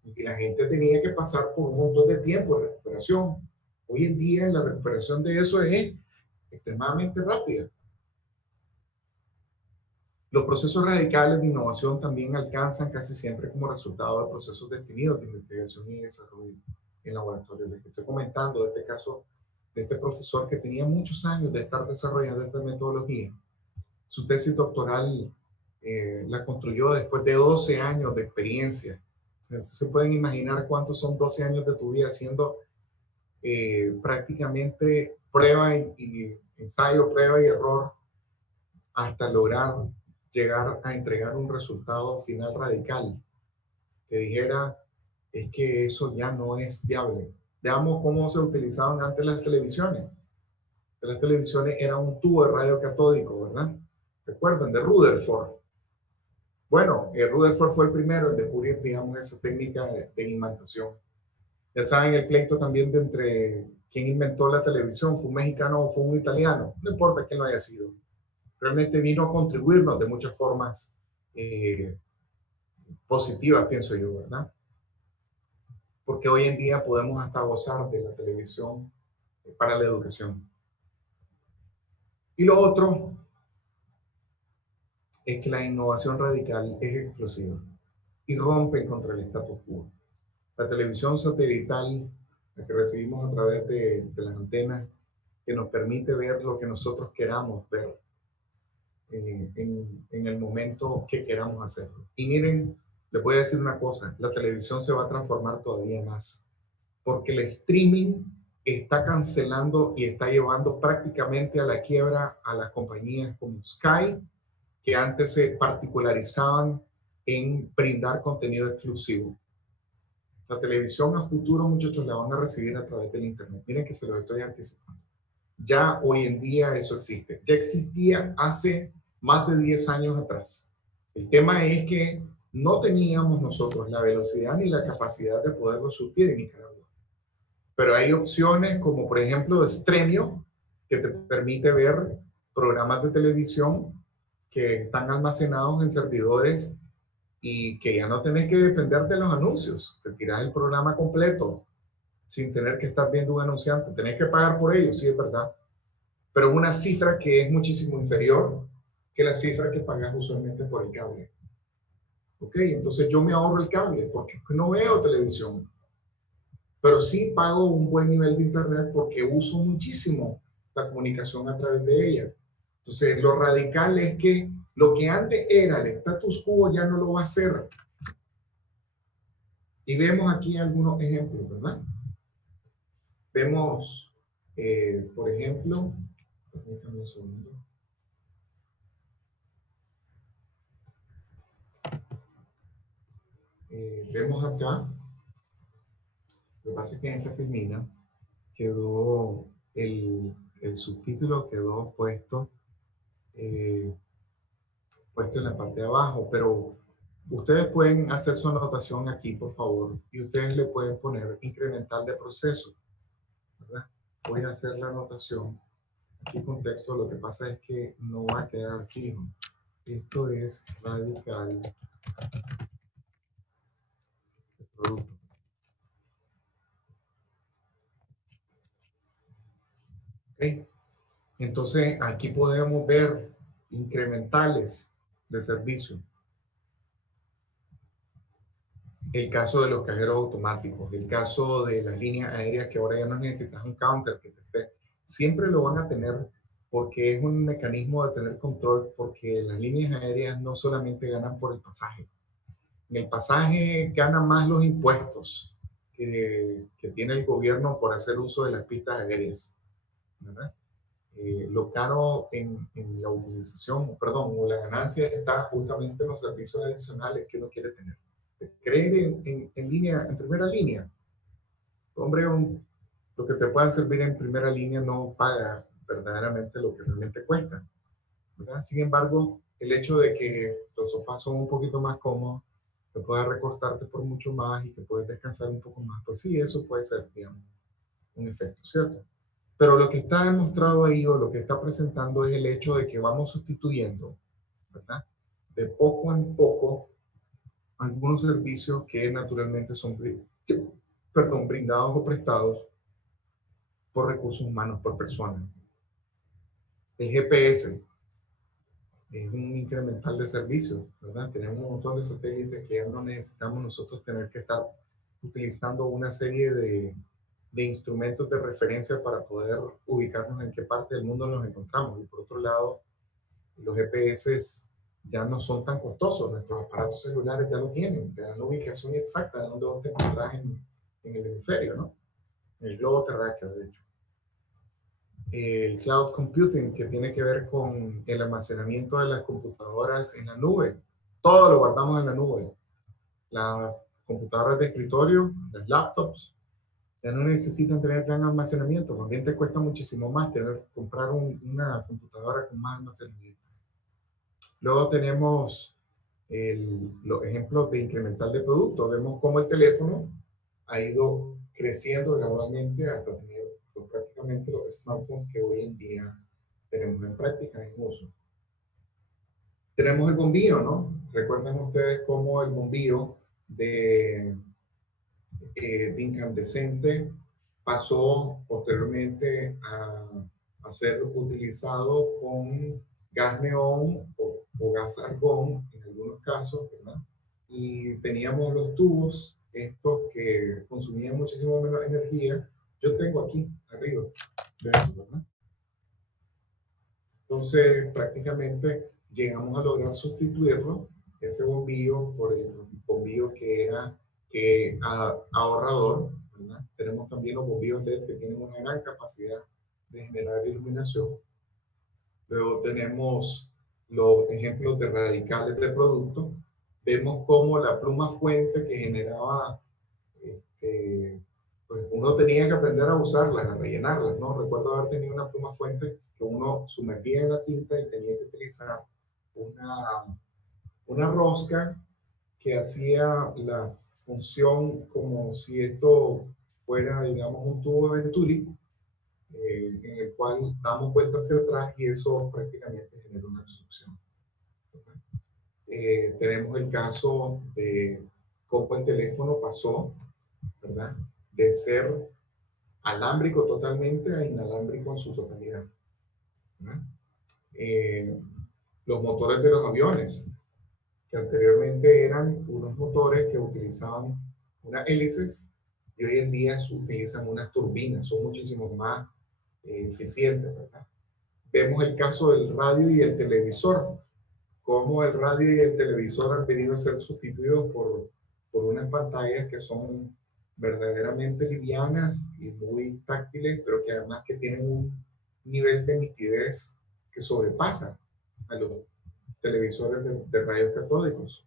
Y la gente tenía que pasar por un montón de tiempo de recuperación. Hoy en día la recuperación de eso es extremadamente rápida. Los procesos radicales de innovación también alcanzan casi siempre como resultado de procesos definidos de investigación y desarrollo en laboratorio. Les estoy comentando de este caso de este profesor que tenía muchos años de estar desarrollando esta metodología. Su tesis doctoral la construyó después de 12 años de experiencia. Entonces, se pueden imaginar cuántos son 12 años de tu vida haciendo prácticamente prueba y ensayo, prueba y error hasta lograr llegar a entregar un resultado final radical que dijera es que eso ya no es viable. Veamos cómo se utilizaban antes las televisiones. Las televisiones eran un tubo de radio catódico, ¿verdad? ¿Recuerdan? De Rutherford. Bueno, Rutherford fue el primero en descubrir, digamos, esa técnica de imantación. Ya saben el pleito también de entre quién inventó la televisión, fue un mexicano o fue un italiano. No importa quién lo haya sido. Realmente vino a contribuirnos de muchas formas positivas, pienso yo, ¿verdad? Porque hoy en día podemos hasta gozar de la televisión para la educación. Y lo otro es que la innovación radical es explosiva y rompe contra el status quo. La televisión satelital, la que recibimos a través de las antenas, que nos permite ver lo que nosotros queramos ver en el momento que queramos hacerlo. Y miren, les voy a decir una cosa, la televisión se va a transformar todavía más, porque el streaming está cancelando y está llevando prácticamente a la quiebra a las compañías como Sky, que antes se particularizaban en brindar contenido exclusivo. La televisión a futuro, muchachos, la van a recibir a través del internet. Miren que se lo estoy anticipando. Ya hoy en día eso existe. Ya existía hace más de 10 años atrás. El tema es que no teníamos nosotros la velocidad ni la capacidad de poderlo surtir en Nicaragua. Pero hay opciones como, por ejemplo, de Stremio, que te permite ver programas de televisión que están almacenados en servidores y que ya no tenés que depender de los anuncios. Te tiras el programa completo sin tener que estar viendo un anunciante. Tenés que pagar por ello, sí es verdad. Pero es una cifra que es muchísimo inferior que la cifra que pagas usualmente por el cable. ¿Ok? Entonces yo me ahorro el cable porque no veo televisión. Pero sí pago un buen nivel de internet porque uso muchísimo la comunicación a través de ella. Entonces, lo radical es que lo que antes era el status quo ya no lo va a ser. Y vemos aquí algunos ejemplos, ¿verdad? Vemos, por ejemplo, permítame un segundo. Vemos acá, lo que pasa es que en esta filmina quedó el subtítulo quedó puesto en la parte de abajo, pero ustedes pueden hacer su anotación aquí, por favor, y ustedes le pueden poner incremental de proceso, ¿verdad? Voy a hacer la anotación aquí con texto, lo que pasa es que no va a quedar fijo. Esto es radical de producto. ¿Okay? Entonces, aquí podemos ver incrementales de servicio. El caso de los cajeros automáticos, el caso de las líneas aéreas que ahora ya no necesitas un counter que te esté, siempre lo van a tener porque es un mecanismo de tener control, porque las líneas aéreas no solamente ganan por el pasaje. En el pasaje ganan más los impuestos que tiene el gobierno por hacer uso de las pistas aéreas, ¿verdad? Lo caro en la utilización, perdón, o la ganancia está justamente en los servicios adicionales que uno quiere tener. Creer en línea, en primera línea. Hombre, lo que te pueda servir en primera línea no paga verdaderamente lo que realmente cuesta, ¿verdad? Sin embargo, el hecho de que los sofás son un poquito más cómodos, que puedas recortarte por mucho más y que puedes descansar un poco más, pues sí, eso puede ser, digamos, un efecto, ¿cierto? Pero lo que está demostrado ahí o lo que está presentando es el hecho de que vamos sustituyendo, ¿verdad? De poco en poco algunos servicios que naturalmente son brindados o prestados por recursos humanos, por personas. El GPS es un incremental de servicios, ¿verdad? Tenemos un montón de satélites que ya no necesitamos nosotros tener que estar utilizando una serie de instrumentos de referencia para poder ubicarnos en qué parte del mundo nos encontramos. Y por otro lado, los GPS ya no son tan costosos, nuestros aparatos celulares ya lo tienen, te dan la ubicación exacta de dónde vos te encontrás en el hemisferio, ¿no? En el globo terráqueo, de hecho. El cloud computing, que tiene que ver con el almacenamiento de las computadoras en la nube. Todo lo guardamos en la nube. Las computadoras de escritorio, las laptops, ya no necesitan tener gran almacenamiento. También te cuesta muchísimo más comprar una computadora con más almacenamiento. Luego tenemos los ejemplos de incremental de producto. Vemos cómo el teléfono ha ido creciendo gradualmente hasta tener prácticamente los smartphones que hoy en día tenemos en práctica, en uso. Tenemos el bombillo, ¿no? Recuerden ustedes cómo el bombillo de incandescente pasó posteriormente a ser utilizado con gas neón o gas argón en algunos casos, ¿verdad? Y teníamos los tubos, estos que consumían muchísimo menos energía. Yo tengo aquí arriba de eso, ¿verdad? Entonces, prácticamente llegamos a lograr sustituirlo, ese bombillo, por el bombillo que era ahorrador, ¿verdad? Tenemos también los bombillos LED que tienen una gran capacidad de generar iluminación. Luego tenemos los ejemplos de radicales de producto. Vemos cómo la pluma fuente que generaba, pues uno tenía que aprender a usarlas, a rellenarlas, ¿no? Recuerdo haber tenido una pluma fuente que uno sumergía en la tinta y tenía que utilizar una rosca que hacía la función como si esto fuera, digamos, un tubo de Venturi, en el cual damos vuelta hacia atrás y eso prácticamente genera una absorción. Tenemos el caso de cómo el teléfono pasó, ¿verdad?, de ser alámbrico totalmente a inalámbrico en su totalidad. Los motores de los aviones que anteriormente eran unos motores que utilizaban unas hélices y hoy en día se utilizan unas turbinas, son muchísimo más eficientes, ¿verdad? Vemos el caso del radio y el televisor, cómo el radio y el televisor han venido a ser sustituidos por unas pantallas que son verdaderamente livianas y muy táctiles, pero que además que tienen un nivel de nitidez que sobrepasa a los televisores de rayos catódicos.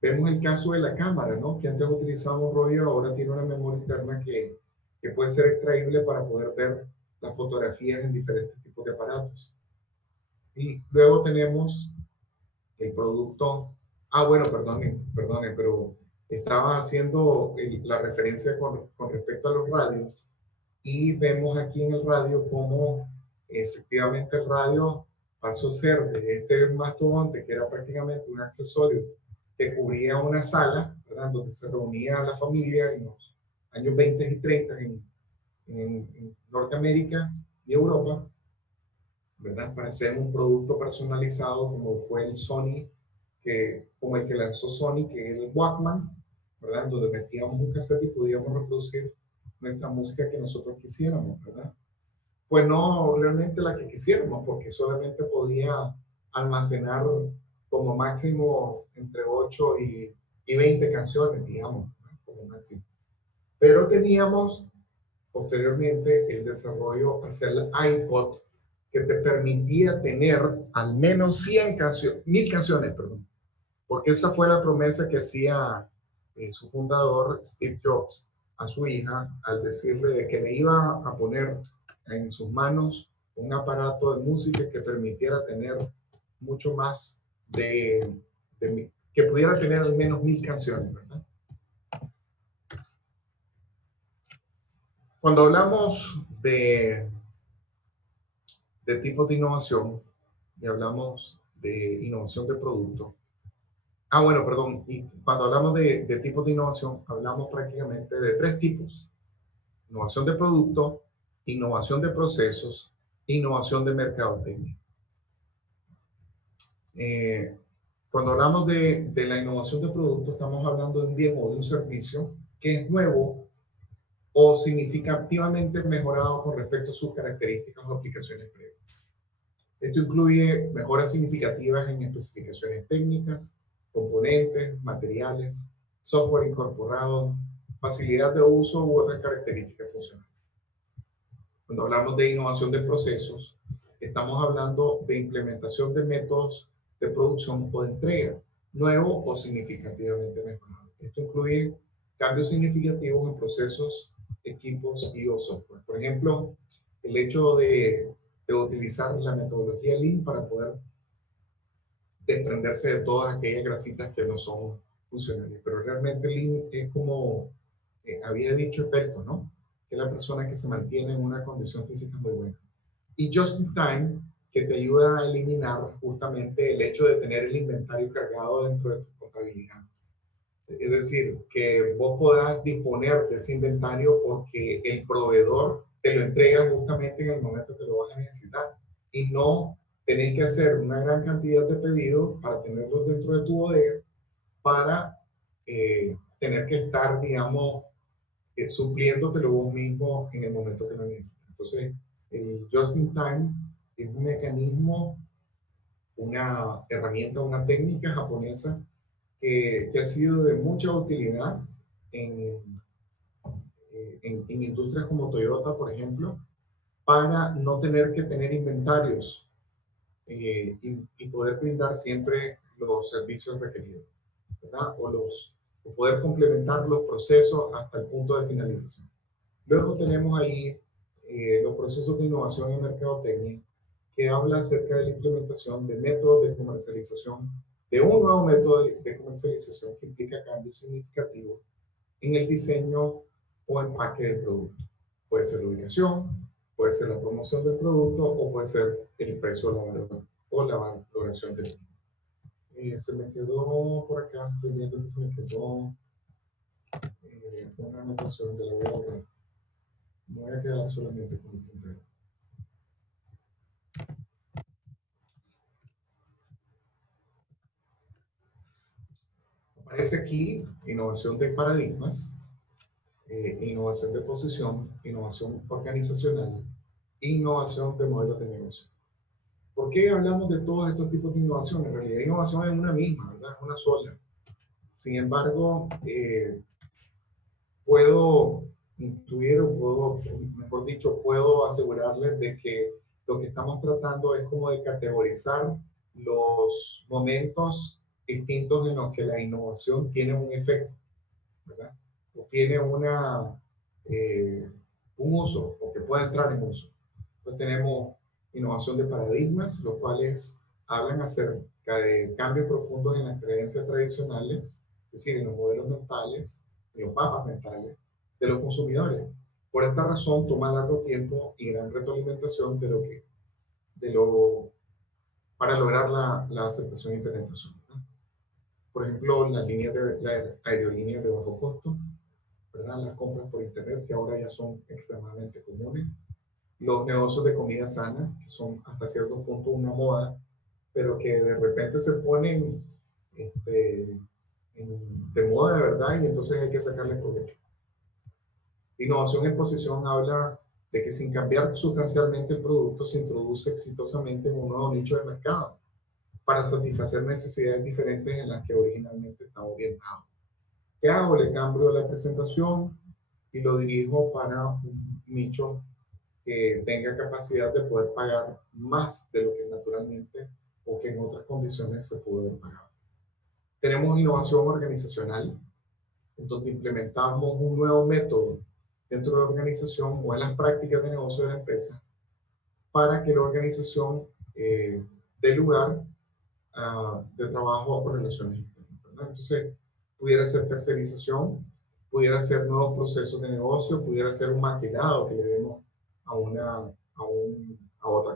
Vemos el caso de la cámara, ¿no? Que antes utilizaba un rollo, ahora tiene una memoria interna que puede ser extraíble para poder ver las fotografías en diferentes tipos de aparatos. Y luego tenemos el producto, bueno, perdone, pero estaba haciendo la referencia con respecto a los radios y vemos aquí en el radio cómo efectivamente el radio pasó a ser de este mastodonte que era prácticamente un accesorio que cubría una sala, ¿verdad? Donde se reunía la familia en los años 20 y 30 en Norteamérica y Europa, ¿verdad? Para hacer un producto personalizado como fue el Sony, como el que lanzó Sony, que es el Walkman, ¿verdad? Donde metíamos un cassette y podíamos reproducir nuestra música que nosotros quisiéramos, ¿verdad? Pues no realmente la que quisiéramos, porque solamente podía almacenar como máximo entre 8 y 20 canciones, digamos, ¿no? Como máximo. Pero teníamos posteriormente el desarrollo hacia el iPod, que te permitía tener al menos 100 canciones, 1000 canciones, perdón, porque esa fue la promesa que hacía su fundador, Steve Jobs, a su hija, al decirle de que le iba a poner en sus manos un aparato de música que permitiera tener mucho más que pudiera tener al menos 1000 canciones, ¿verdad? Cuando hablamos de tipos de innovación y hablamos de innovación de producto, bueno, perdón, y cuando hablamos de tipos de innovación, hablamos prácticamente de 3 tipos: innovación de producto, innovación de procesos, innovación de mercadotecnia. Cuando hablamos de la innovación de producto, estamos hablando de un bien o de un servicio que es nuevo o significativamente mejorado con respecto a sus características o aplicaciones previas. Esto incluye mejoras significativas en especificaciones técnicas, componentes, materiales, software incorporado, facilidad de uso u otras características funcionales. Cuando hablamos de innovación de procesos, estamos hablando de implementación de métodos de producción o de entrega nuevo o significativamente mejorado. Esto incluye cambios significativos en procesos, equipos y o software. Por ejemplo, el hecho de utilizar la metodología Lean para poder desprenderse de todas aquellas grasitas que no son funcionales. Pero realmente Lean es como había dicho Pelto, ¿no? Que es la persona que se mantiene en una condición física muy buena. Y Just in Time, que te ayuda a eliminar justamente el hecho de tener el inventario cargado dentro de tu contabilidad. Es decir, que vos podás disponer de ese inventario porque el proveedor te lo entrega justamente en el momento que lo vas a necesitar. Y no tenés que hacer una gran cantidad de pedidos para tenerlos dentro de tu bodega para tener que estar, digamos, supliéndotelo vos mismo en el momento que lo necesitas. Entonces, el Just in Time es un mecanismo, una herramienta, una técnica japonesa que ha sido de mucha utilidad en industrias como Toyota, por ejemplo, para no tener que tener inventarios y poder brindar siempre los servicios requeridos, ¿verdad? O poder complementar los procesos hasta el punto de finalización. Luego tenemos ahí los procesos de innovación en mercadotecnia, que habla acerca de la implementación de métodos de comercialización, de un nuevo método de comercialización que implica cambios significativos en el diseño o empaque del producto. Puede ser la ubicación, puede ser la promoción del producto o puede ser el precio o la valoración del mismo. Se me quedó por acá, estoy viendo que se me quedó una anotación de la voy a borrar. Me voy a quedar solamente con el puntero. Aparece aquí innovación de paradigmas, innovación de posición, innovación organizacional, innovación de modelos de negocio. ¿Por qué hablamos de todos estos tipos de innovación? En realidad, innovación es una misma, ¿verdad? Es una sola. Sin embargo, puedo intuir, o puedo, mejor dicho, puedo asegurarles de que lo que estamos tratando es como de categorizar los momentos distintos en los que la innovación tiene un efecto, ¿verdad? O tiene un uso, o que puede entrar en uso. Entonces tenemos innovación de paradigmas, los cuales hablan acerca de cambios profundos en las creencias tradicionales, es decir, en los modelos mentales, en los mapas mentales de los consumidores. Por esta razón, toma largo tiempo y gran retroalimentación para lograr la aceptación e implementación, ¿verdad? Por ejemplo, las aerolíneas de bajo costo, ¿verdad? Las compras por internet, que ahora ya son extremadamente comunes. Los negocios de comida sana, que son hasta cierto punto una moda, pero que de repente se ponen de moda de verdad y entonces hay que sacarle provecho. Innovación en posición habla de que sin cambiar sustancialmente el producto se introduce exitosamente en un nuevo nicho de mercado para satisfacer necesidades diferentes en las que originalmente estaba orientado. ¿Qué hago? Le cambio la presentación y lo dirijo para un nicho que tenga capacidad de poder pagar más de lo que naturalmente o que en otras condiciones se puede pagar. Tenemos innovación organizacional, en donde implementamos un nuevo método dentro de la organización o en las prácticas de negocio de la empresa para que la organización dé lugar de trabajo o relaciones internas, ¿verdad? Entonces, pudiera ser tercerización, pudiera ser nuevos procesos de negocio, pudiera ser un maquilado que le demos a otra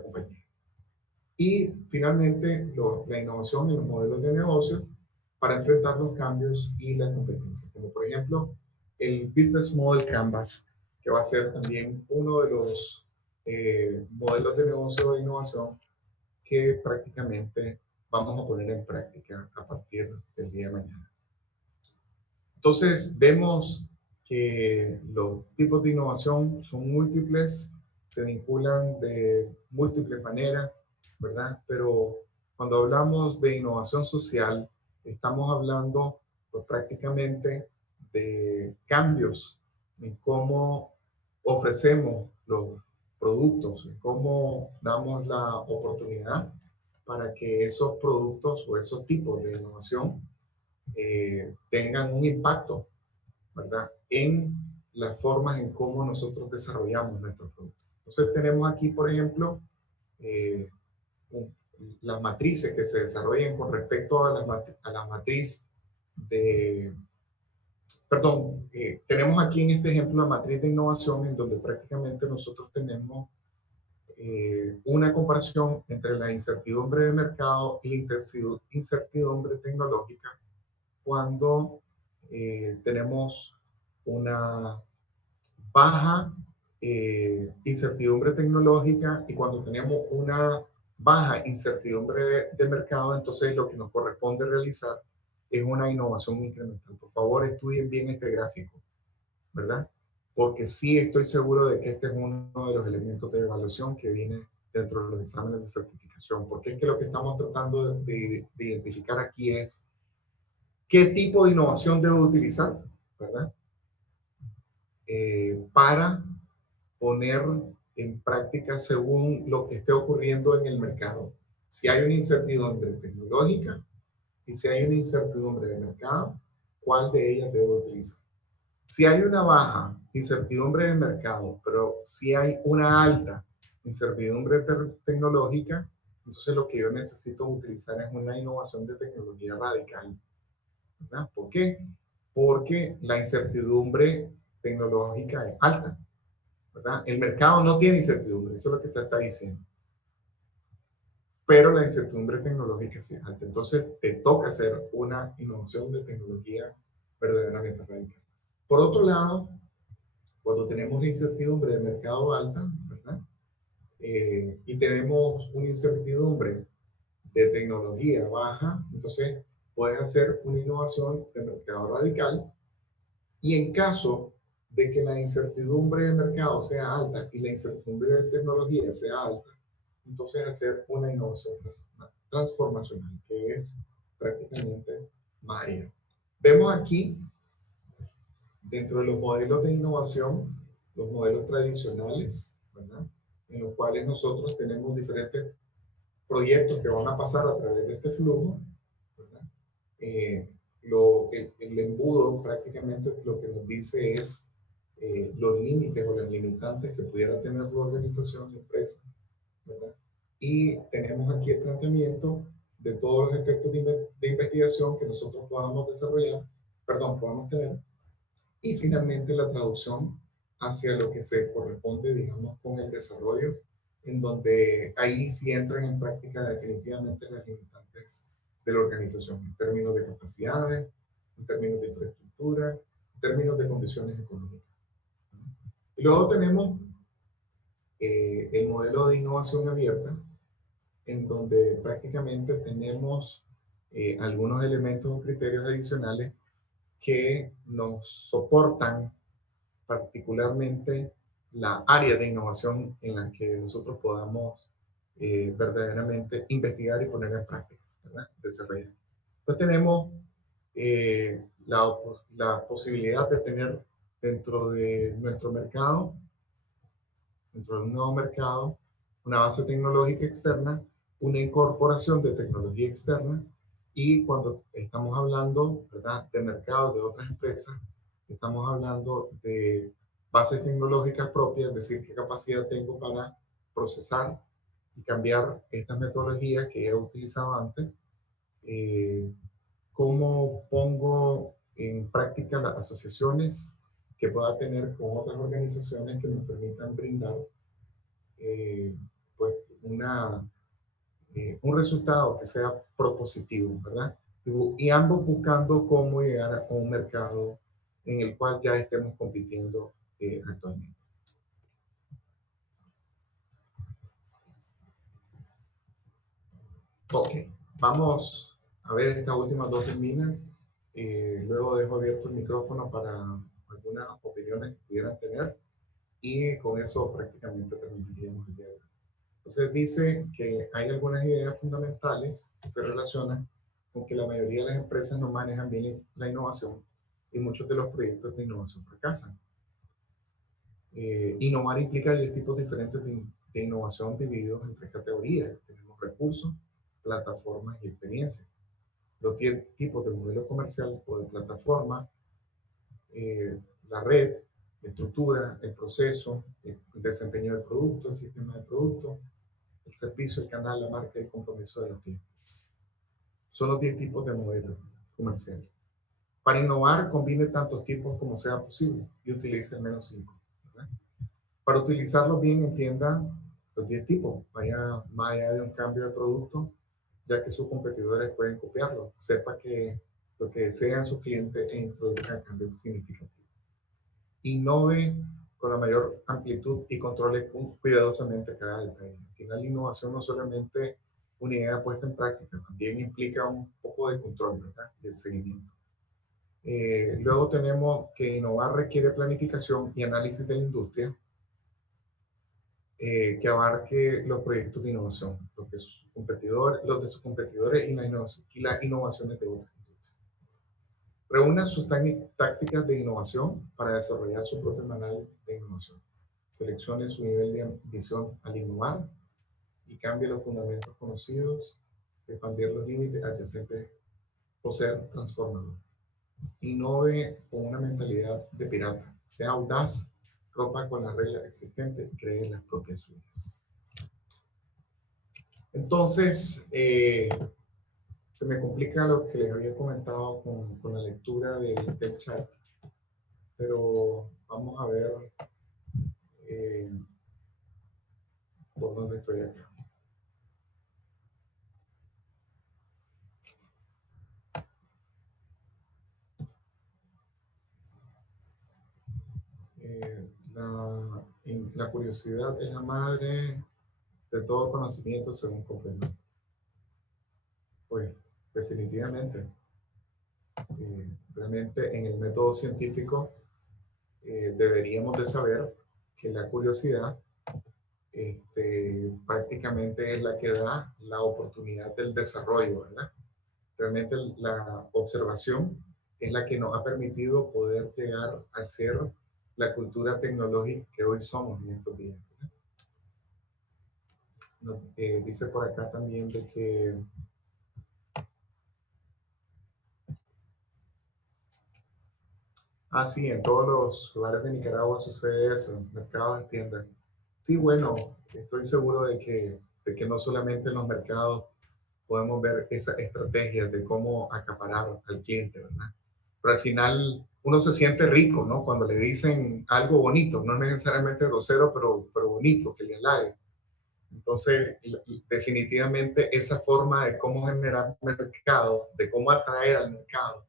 compañía. Y finalmente, la innovación en los modelos de negocio para enfrentar los cambios y la competencia, como por ejemplo el Business Model Canvas, que va a ser también uno de los modelos de negocio de innovación que prácticamente vamos a poner en práctica a partir del día de mañana. Entonces, vemos que los tipos de innovación son múltiples, se vinculan de múltiples maneras, ¿verdad? Pero cuando hablamos de innovación social, estamos hablando pues, prácticamente de cambios en cómo ofrecemos los productos, en cómo damos la oportunidad para que esos productos o esos tipos de innovación tengan un impacto, ¿verdad? En las formas en cómo nosotros desarrollamos nuestros productos. Entonces tenemos aquí, por ejemplo, las matrices que se desarrollan con respecto a la matriz de... Perdón, tenemos aquí en este ejemplo la matriz de innovación en donde prácticamente nosotros tenemos una comparación entre la incertidumbre de mercado y la incertidumbre tecnológica cuando tenemos una baja incertidumbre tecnológica y cuando tenemos una baja incertidumbre de mercado, entonces lo que nos corresponde realizar es una innovación incremental. Por favor, estudien bien este gráfico, ¿verdad? Porque sí estoy seguro de que este es uno de los elementos de evaluación que viene dentro de los exámenes de certificación, porque es que lo que estamos tratando de identificar aquí es qué tipo de innovación debo utilizar, ¿verdad? Para poner en práctica según lo que esté ocurriendo en el mercado. Si hay una incertidumbre tecnológica y si hay una incertidumbre de mercado, ¿cuál de ellas debo utilizar? Si hay una baja incertidumbre de mercado, pero si hay una alta incertidumbre tecnológica, entonces lo que yo necesito utilizar es una innovación de tecnología radical, ¿verdad? ¿Por qué? Porque la incertidumbre tecnológica es alta, ¿verdad? El mercado no tiene incertidumbre, eso es lo que te está diciendo. Pero la incertidumbre tecnológica sí es alta. Entonces te toca hacer una innovación de tecnología verdaderamente radical. Por otro lado, cuando tenemos la incertidumbre de mercado alta, ¿verdad? Y tenemos una incertidumbre de tecnología baja, entonces puedes hacer una innovación de mercado radical, y en caso de que la incertidumbre de mercado sea alta y la incertidumbre de tecnología sea alta, entonces hacer una innovación transformacional, que es prácticamente María. Vemos aquí, dentro de los modelos de innovación, los modelos tradicionales, ¿verdad?, en los cuales nosotros tenemos diferentes proyectos que van a pasar a través de este flujo, ¿verdad? El embudo prácticamente lo que nos dice es los límites o las limitantes que pudiera tener la organización, la empresa, ¿verdad? Y tenemos aquí el planteamiento de todos los efectos de investigación que nosotros podamos desarrollar, podamos tener, y finalmente la traducción hacia lo que se corresponde, digamos, con el desarrollo, en donde ahí sí entran en práctica definitivamente las limitantes de la organización, en términos de capacidades, en términos de infraestructura, en términos de condiciones económicas. Y luego tenemos el modelo de innovación abierta, en donde prácticamente tenemos algunos elementos o criterios adicionales que nos soportan particularmente la área de innovación en la que nosotros podamos verdaderamente investigar y poner en práctica, ¿verdad?, desarrollar. Entonces tenemos la posibilidad de tener dentro de nuestro mercado, dentro de un nuevo mercado, una base tecnológica externa, una incorporación de tecnología externa, y cuando estamos hablando, ¿verdad?, de mercados de otras empresas, estamos hablando de bases tecnológicas propias, es decir, qué capacidad tengo para procesar y cambiar estas metodologías que he utilizado antes, cómo pongo en práctica las asociaciones que pueda tener con otras organizaciones que me permitan brindar pues un resultado que sea propositivo, ¿verdad? Y ambos buscando cómo llegar a un mercado en el cual ya estemos compitiendo actualmente. Ok, vamos a ver estas últimas dos líneas. Luego dejo abierto el micrófono para algunas opiniones que pudieran tener, y con eso prácticamente terminaríamos el día de hoy. Entonces dice que hay algunas ideas fundamentales que se relacionan con que la mayoría de las empresas no manejan bien la innovación y muchos de los proyectos de innovación fracasan. Innovar implica 10 tipos diferentes de innovación divididos en 3 categorías. Tenemos recursos, plataformas y experiencias. Los 10 tipos de modelo comercial o de plataforma, la red, la estructura, el proceso, el desempeño del producto, el sistema de producto, el servicio, el canal, la marca y el compromiso de los clientes. Son los 10 tipos de modelos comerciales. Para innovar, combine tantos tipos como sea posible y utilice al menos 5. ¿verdad? Para utilizarlos bien, entienda los 10 tipos. Vaya más allá de un cambio de producto, ya que sus competidores pueden copiarlo. Sepa que lo que desean sus clientes e introduzcan cambios significativos. Innove con la mayor amplitud y controle cuidadosamente cada detalle. Al final, la innovación no solamente una idea puesta en práctica, también implica un poco de control, ¿verdad?, y el seguimiento. Luego tenemos que innovar requiere planificación y análisis de la industria que abarque los proyectos de innovación, los de sus competidores y las innovaciones de otros. Reúna sus tácticas de innovación para desarrollar su propio manual de innovación. Seleccione su nivel de visión al innovar y cambie los fundamentos conocidos, expandir los límites adyacentes o ser transformador. Innove con una mentalidad de pirata. Sea audaz, rompa con las reglas existentes y cree las propias suyas. Entonces, se me complica lo que les había comentado con la lectura del chat, pero vamos a ver por dónde estoy acá. La curiosidad es la madre de todo conocimiento, según comprendo. Pues, definitivamente. Realmente en el método científico deberíamos de saber que la curiosidad prácticamente es la que da la oportunidad del desarrollo, ¿verdad? Realmente la observación es la que nos ha permitido poder llegar a ser la cultura tecnológica que hoy somos en estos días. Dice por acá también de que sí, en todos los lugares de Nicaragua sucede eso, en mercados de tiendas. Sí, bueno, estoy seguro de que no solamente en los mercados podemos ver esas estrategias de cómo acaparar al cliente, ¿verdad? Pero al final uno se siente rico, ¿no? Cuando le dicen algo bonito, no necesariamente grosero, pero bonito, que le halague. Entonces, definitivamente esa forma de cómo generar mercado, de cómo atraer al mercado,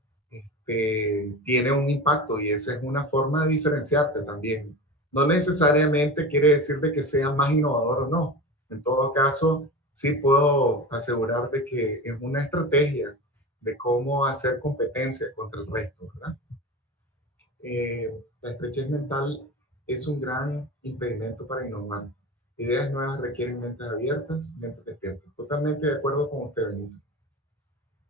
tiene un impacto y esa es una forma de diferenciarte también. No necesariamente quiere decir de que sea más innovador o no. En todo caso, sí puedo asegurar de que es una estrategia de cómo hacer competencia contra el resto, ¿verdad? La estrechez mental es un gran impedimento para innovar. Ideas nuevas requieren mentes abiertas, mentes despiertas. Totalmente de acuerdo con usted, Benito.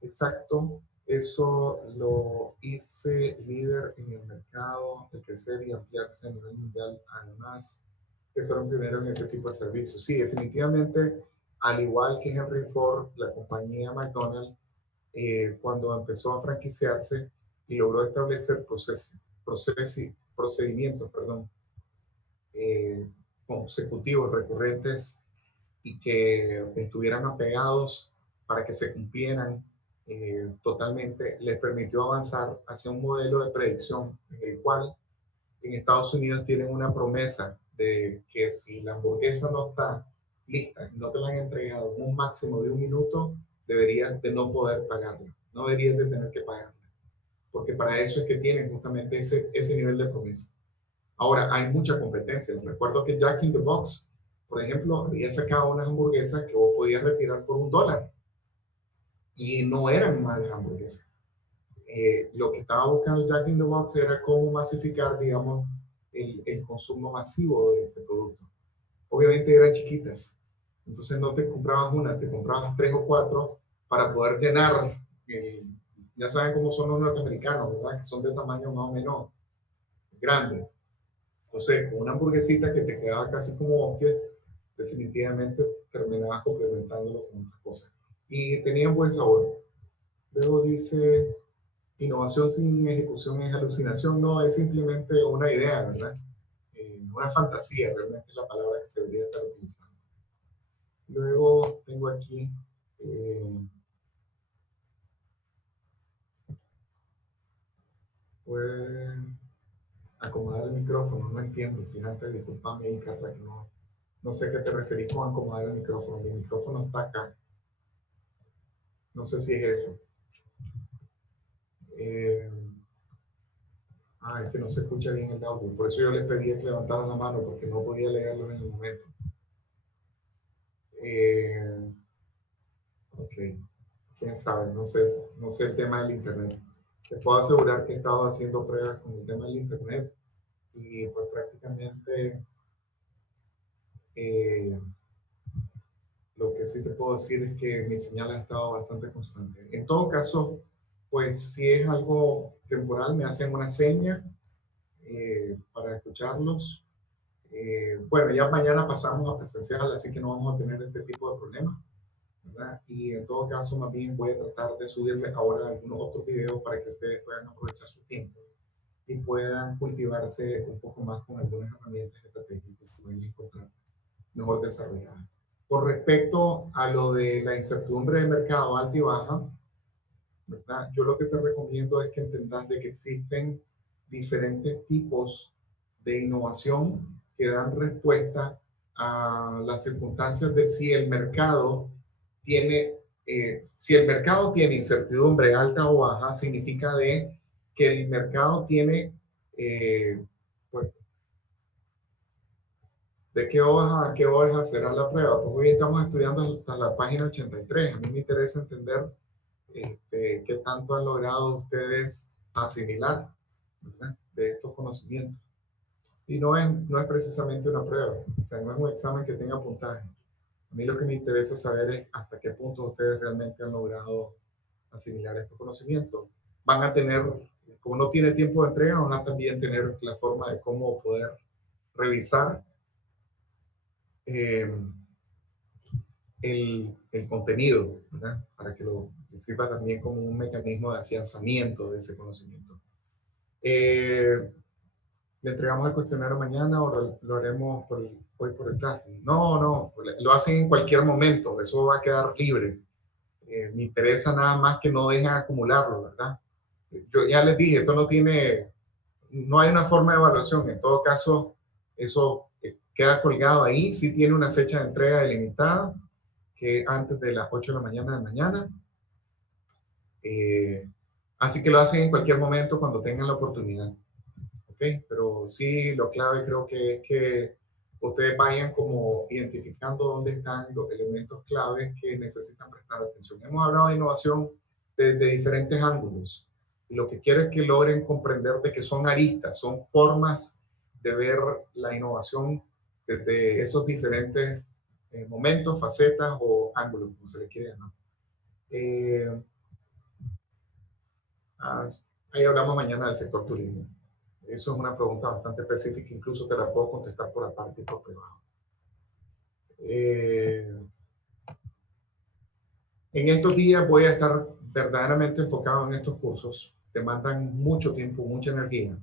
Exacto, eso lo hice líder en el mercado, de crecer y ampliarse a nivel mundial, además que fueron pioneros en ese tipo de servicios. Sí, definitivamente, al igual que Henry Ford, la compañía McDonald's, cuando empezó a franquiciarse y logró establecer procedimientos, consecutivos, recurrentes y que estuvieran apegados para que se cumplieran totalmente, les permitió avanzar hacia un modelo de predicción en el cual en Estados Unidos tienen una promesa de que si la hamburguesa no está lista y no te la han entregado en un máximo de 1 minuto, deberías de no poder pagarla, no deberías de tener que pagarla, porque para eso es que tienen justamente ese nivel de promesa. Ahora, hay mucha competencia. Recuerdo que Jack in the Box, por ejemplo, había sacado unas hamburguesas que vos podías retirar por $1 y no eran malas hamburguesas. Lo que estaba buscando Jack in the Box era cómo masificar, digamos, el consumo masivo de este producto. Obviamente eran chiquitas, entonces no te comprabas una, te comprabas 3 o 4 para poder llenar. Ya saben cómo son los norteamericanos, ¿verdad? Que son de tamaño más o menos grande. Entonces, con una hamburguesita que te quedaba casi como hostia, definitivamente terminabas complementándolo con otras cosas. Y tenían buen sabor. Luego dice, innovación sin ejecución es alucinación. No, es simplemente una idea, ¿verdad? Una fantasía, realmente es la palabra que se debería estar utilizando. Luego tengo aquí... pues acomodar el micrófono, no entiendo, fíjate, discúlpame, Carla, que no sé qué te referís con acomodar el micrófono. Mi micrófono está acá. No sé si es eso. Es que no se escucha bien el audio. Por eso yo les pedí que levantaran la mano, porque no podía leerlo en el momento. Ok. Quién sabe, no sé el tema del internet. Te puedo asegurar que he estado haciendo pruebas con el tema del internet y pues prácticamente lo que sí te puedo decir es que mi señal ha estado bastante constante. En todo caso, pues si es algo temporal, me hacen una seña para escucharlos. Bueno, ya mañana pasamos a presencial, así que no vamos a tener este tipo de problemas, ¿verdad? Y en todo caso, más bien voy a tratar de subirles ahora algunos otros videos para que ustedes puedan aprovechar su tiempo y puedan cultivarse un poco más con algunas herramientas estratégicas que se pueden encontrar mejor desarrolladas. Con respecto a lo de la incertidumbre del mercado alta y baja, ¿verdad? Yo lo que te recomiendo es que entendas de que existen diferentes tipos de innovación que dan respuesta a las circunstancias de si el mercado tiene, incertidumbre alta o baja, significa de que el mercado tiene, pues, ¿de qué hoja será la prueba? Pues hoy estamos estudiando hasta la página 83. A mí me interesa entender qué tanto han logrado ustedes asimilar, ¿verdad?, de estos conocimientos. Y no es precisamente una prueba, o sea, no es un examen que tenga puntaje. A mí lo que me interesa saber es hasta qué punto ustedes realmente han logrado asimilar estos conocimientos. Van a tener, como no tiene tiempo de entrega, van a también tener la forma de cómo poder revisar el contenido, ¿verdad?, para que les sirva también como un mecanismo de afianzamiento de ese conocimiento. ¿Le entregamos el cuestionario mañana o lo haremos hoy por el chat? No, lo hacen en cualquier momento, eso va a quedar libre. Me interesa nada más que no dejen acumularlo, ¿verdad? Yo ya les dije, esto no hay una forma de evaluación. En todo caso, eso queda colgado ahí. Sí tiene una fecha de entrega delimitada, que antes de las 8 de la mañana de mañana. Así que lo hacen en cualquier momento cuando tengan la oportunidad. ¿Ok? Pero sí, lo clave creo que es que ustedes vayan como identificando dónde están los elementos claves que necesitan prestar atención. Hemos hablado de innovación desde diferentes ángulos. Y lo que quiero es que logren comprender de que son aristas, son formas de ver la innovación desde esos diferentes momentos, facetas o ángulos, como se les quiere llamar. Ahí hablamos mañana del sector turismo. Eso es una pregunta bastante específica, incluso te la puedo contestar por aparte y por privado. En estos días voy a estar verdaderamente enfocado en estos cursos. Demandan mucho tiempo, mucha energía.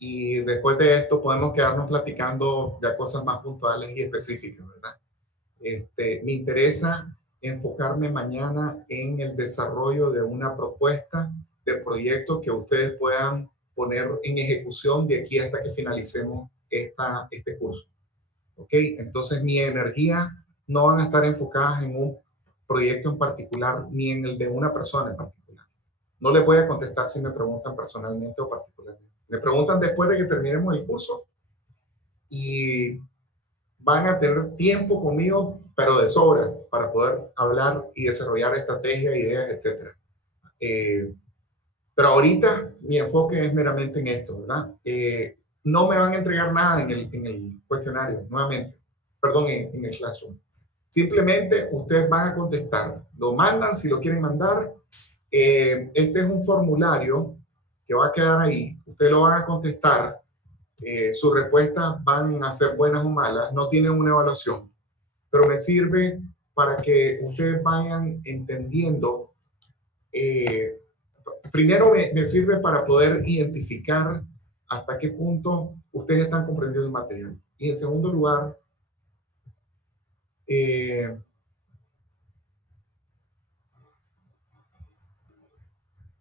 Y después de esto podemos quedarnos platicando ya cosas más puntuales y específicas, ¿verdad? Me interesa enfocarme mañana en el desarrollo de una propuesta de proyecto que ustedes puedan poner en ejecución de aquí hasta que finalicemos este curso. ¿Ok? Entonces mi energía no van a estar enfocadas en un proyecto en particular ni en el de una persona en particular. No les voy a contestar si me preguntan personalmente o particularmente. Me preguntan después de que terminemos el curso y van a tener tiempo conmigo, pero de sobra, para poder hablar y desarrollar estrategias, ideas, etc. Pero ahorita mi enfoque es meramente en esto, ¿verdad? No me van a entregar nada en el cuestionario, nuevamente. Perdón, en el Classroom. Simplemente ustedes van a contestar. Lo mandan si lo quieren mandar. Este es un formulario que va a quedar ahí. Ustedes lo van a contestar. Sus respuestas van a ser buenas o malas. No tienen una evaluación. Pero me sirve para que ustedes vayan entendiendo. Primero me sirve para poder identificar hasta qué punto ustedes están comprendiendo el material. Y en segundo lugar,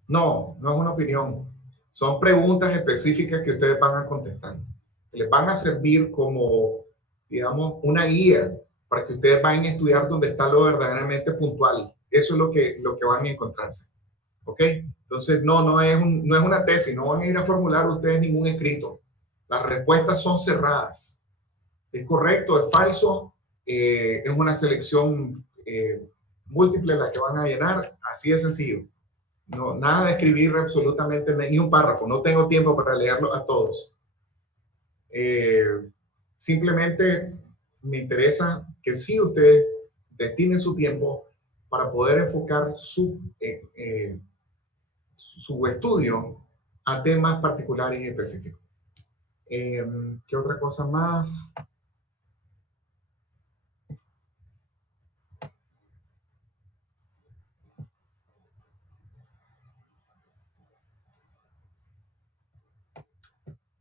no es una opinión. Son preguntas específicas que ustedes van a contestar. Les van a servir como, digamos, una guía para que ustedes vayan a estudiar donde está lo verdaderamente puntual. Eso es lo que van a encontrarse. ¿Ok? Entonces, no es una tesis, no van a ir a formular ustedes ningún escrito. Las respuestas son cerradas. ¿Es correcto? ¿Es falso? ¿Es una selección múltiple la que van a llenar? Así de sencillo. No, nada de escribir absolutamente ni un párrafo. No tengo tiempo para leerlo a todos. Simplemente me interesa que sí ustedes destinen su tiempo para poder enfocar su estudio a temas particulares y específicos. ¿Qué otra cosa más?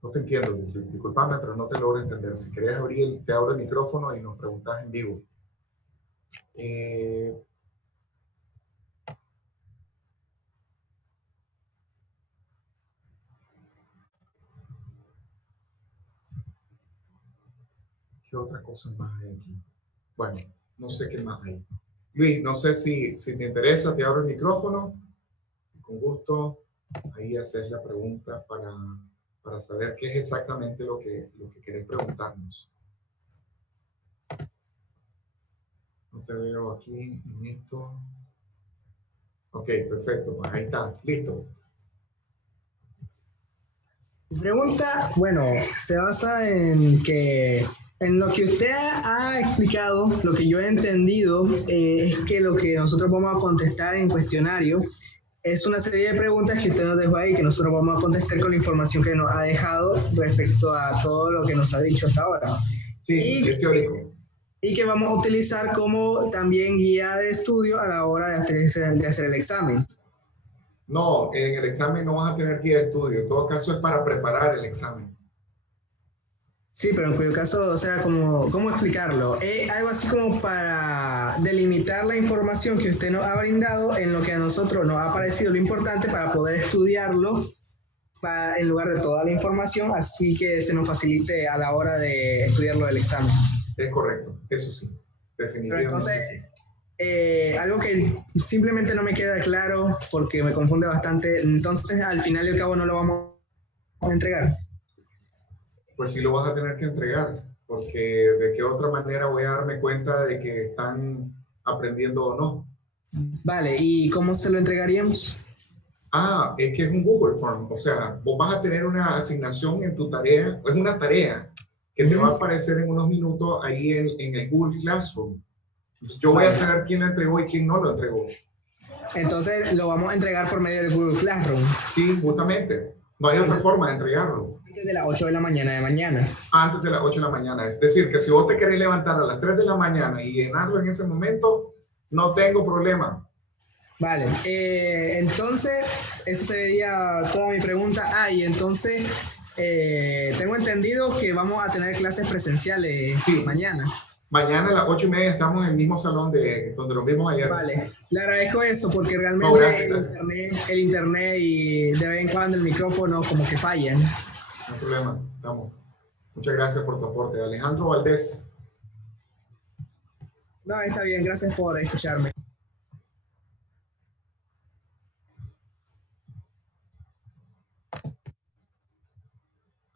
No te entiendo, disculpame, pero no te logro entender. Si querés abrir, te abro el micrófono y nos preguntas en vivo. ¿Qué otra cosa más hay aquí? Bueno, no sé qué más hay. Luis, no sé si te interesa, te abro el micrófono. Con gusto, ahí haces la pregunta para saber qué es exactamente lo que querés preguntarnos. No te veo aquí en esto. Ok, perfecto. Ahí está, listo. Mi pregunta, bueno, se basa en que en lo que usted ha explicado, lo que yo he entendido es que lo que nosotros vamos a contestar en cuestionario es una serie de preguntas que usted nos dejó ahí, que nosotros vamos a contestar con la información que nos ha dejado respecto a todo lo que nos ha dicho hasta ahora. Sí, es teórico. Y que vamos a utilizar como también guía de estudio a la hora de hacer el examen. No, en el examen no vas a tener guía de estudio. En todo caso es para preparar el examen. Sí, pero en cuyo caso, o sea, ¿cómo explicarlo? Es algo así como para delimitar la información que usted nos ha brindado en lo que a nosotros nos ha parecido lo importante para poder estudiarlo en lugar de toda la información, así que se nos facilite a la hora de estudiarlo del examen. Es correcto, eso sí, definitivamente. Pero entonces, sí. algo que simplemente no me queda claro porque me confunde bastante, entonces al final y al cabo no lo vamos a entregar. Pues sí lo vas a tener que entregar, porque de qué otra manera voy a darme cuenta de que están aprendiendo o no. Vale, ¿y cómo se lo entregaríamos? Ah, es que es un Google Form, o sea, vos vas a tener una asignación en tu tarea, es una tarea que te va a aparecer en unos minutos ahí en el Google Classroom. Yo voy a saber quién lo entregó y quién no lo entregó. Entonces lo vamos a entregar por medio del Google Classroom. Sí, justamente. No hay otra forma de entregarlo. Antes de las 8 de la mañana de mañana. Antes de las 8 de la mañana. Es decir, que si vos te querés levantar a las 3 de la mañana y llenarlo en ese momento, no tengo problema. Vale, entonces esa sería toda mi pregunta. Y entonces tengo entendido que vamos a tener clases presenciales mañana. Mañana a las 8:30 estamos en el mismo salón de donde nos vimos ayer. Vale, le agradezco eso porque realmente gracias. El internet y de vez en cuando el micrófono como que fallan. No hay problema, estamos. Muchas gracias por tu aporte. Alejandro Valdés. No, está bien, gracias por escucharme.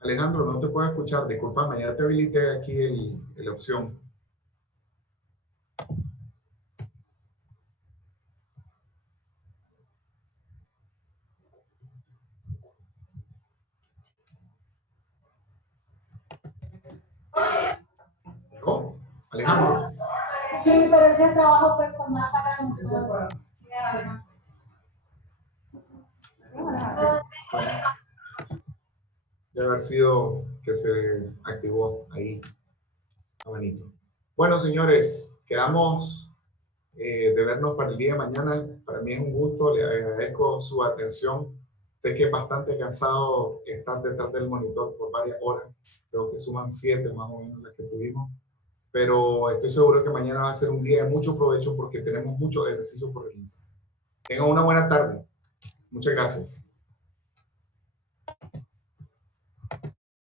Alejandro, no te puedo escuchar, discúlpame, ya te habilité aquí la opción. ¿No? Alejandro. Sí, pero ese es trabajo personal para nosotros. Debe haber sido que se activó ahí. Bonito. Bueno, señores, quedamos de vernos para el día de mañana. Para mí es un gusto, le agradezco su atención. Sé que es bastante cansado estar detrás del monitor por varias horas. Creo que suman 7 más o menos las que tuvimos. Pero estoy seguro que mañana va a ser un día de mucho provecho porque tenemos mucho ejercicio por realizar. Tengan una buena tarde. Muchas gracias.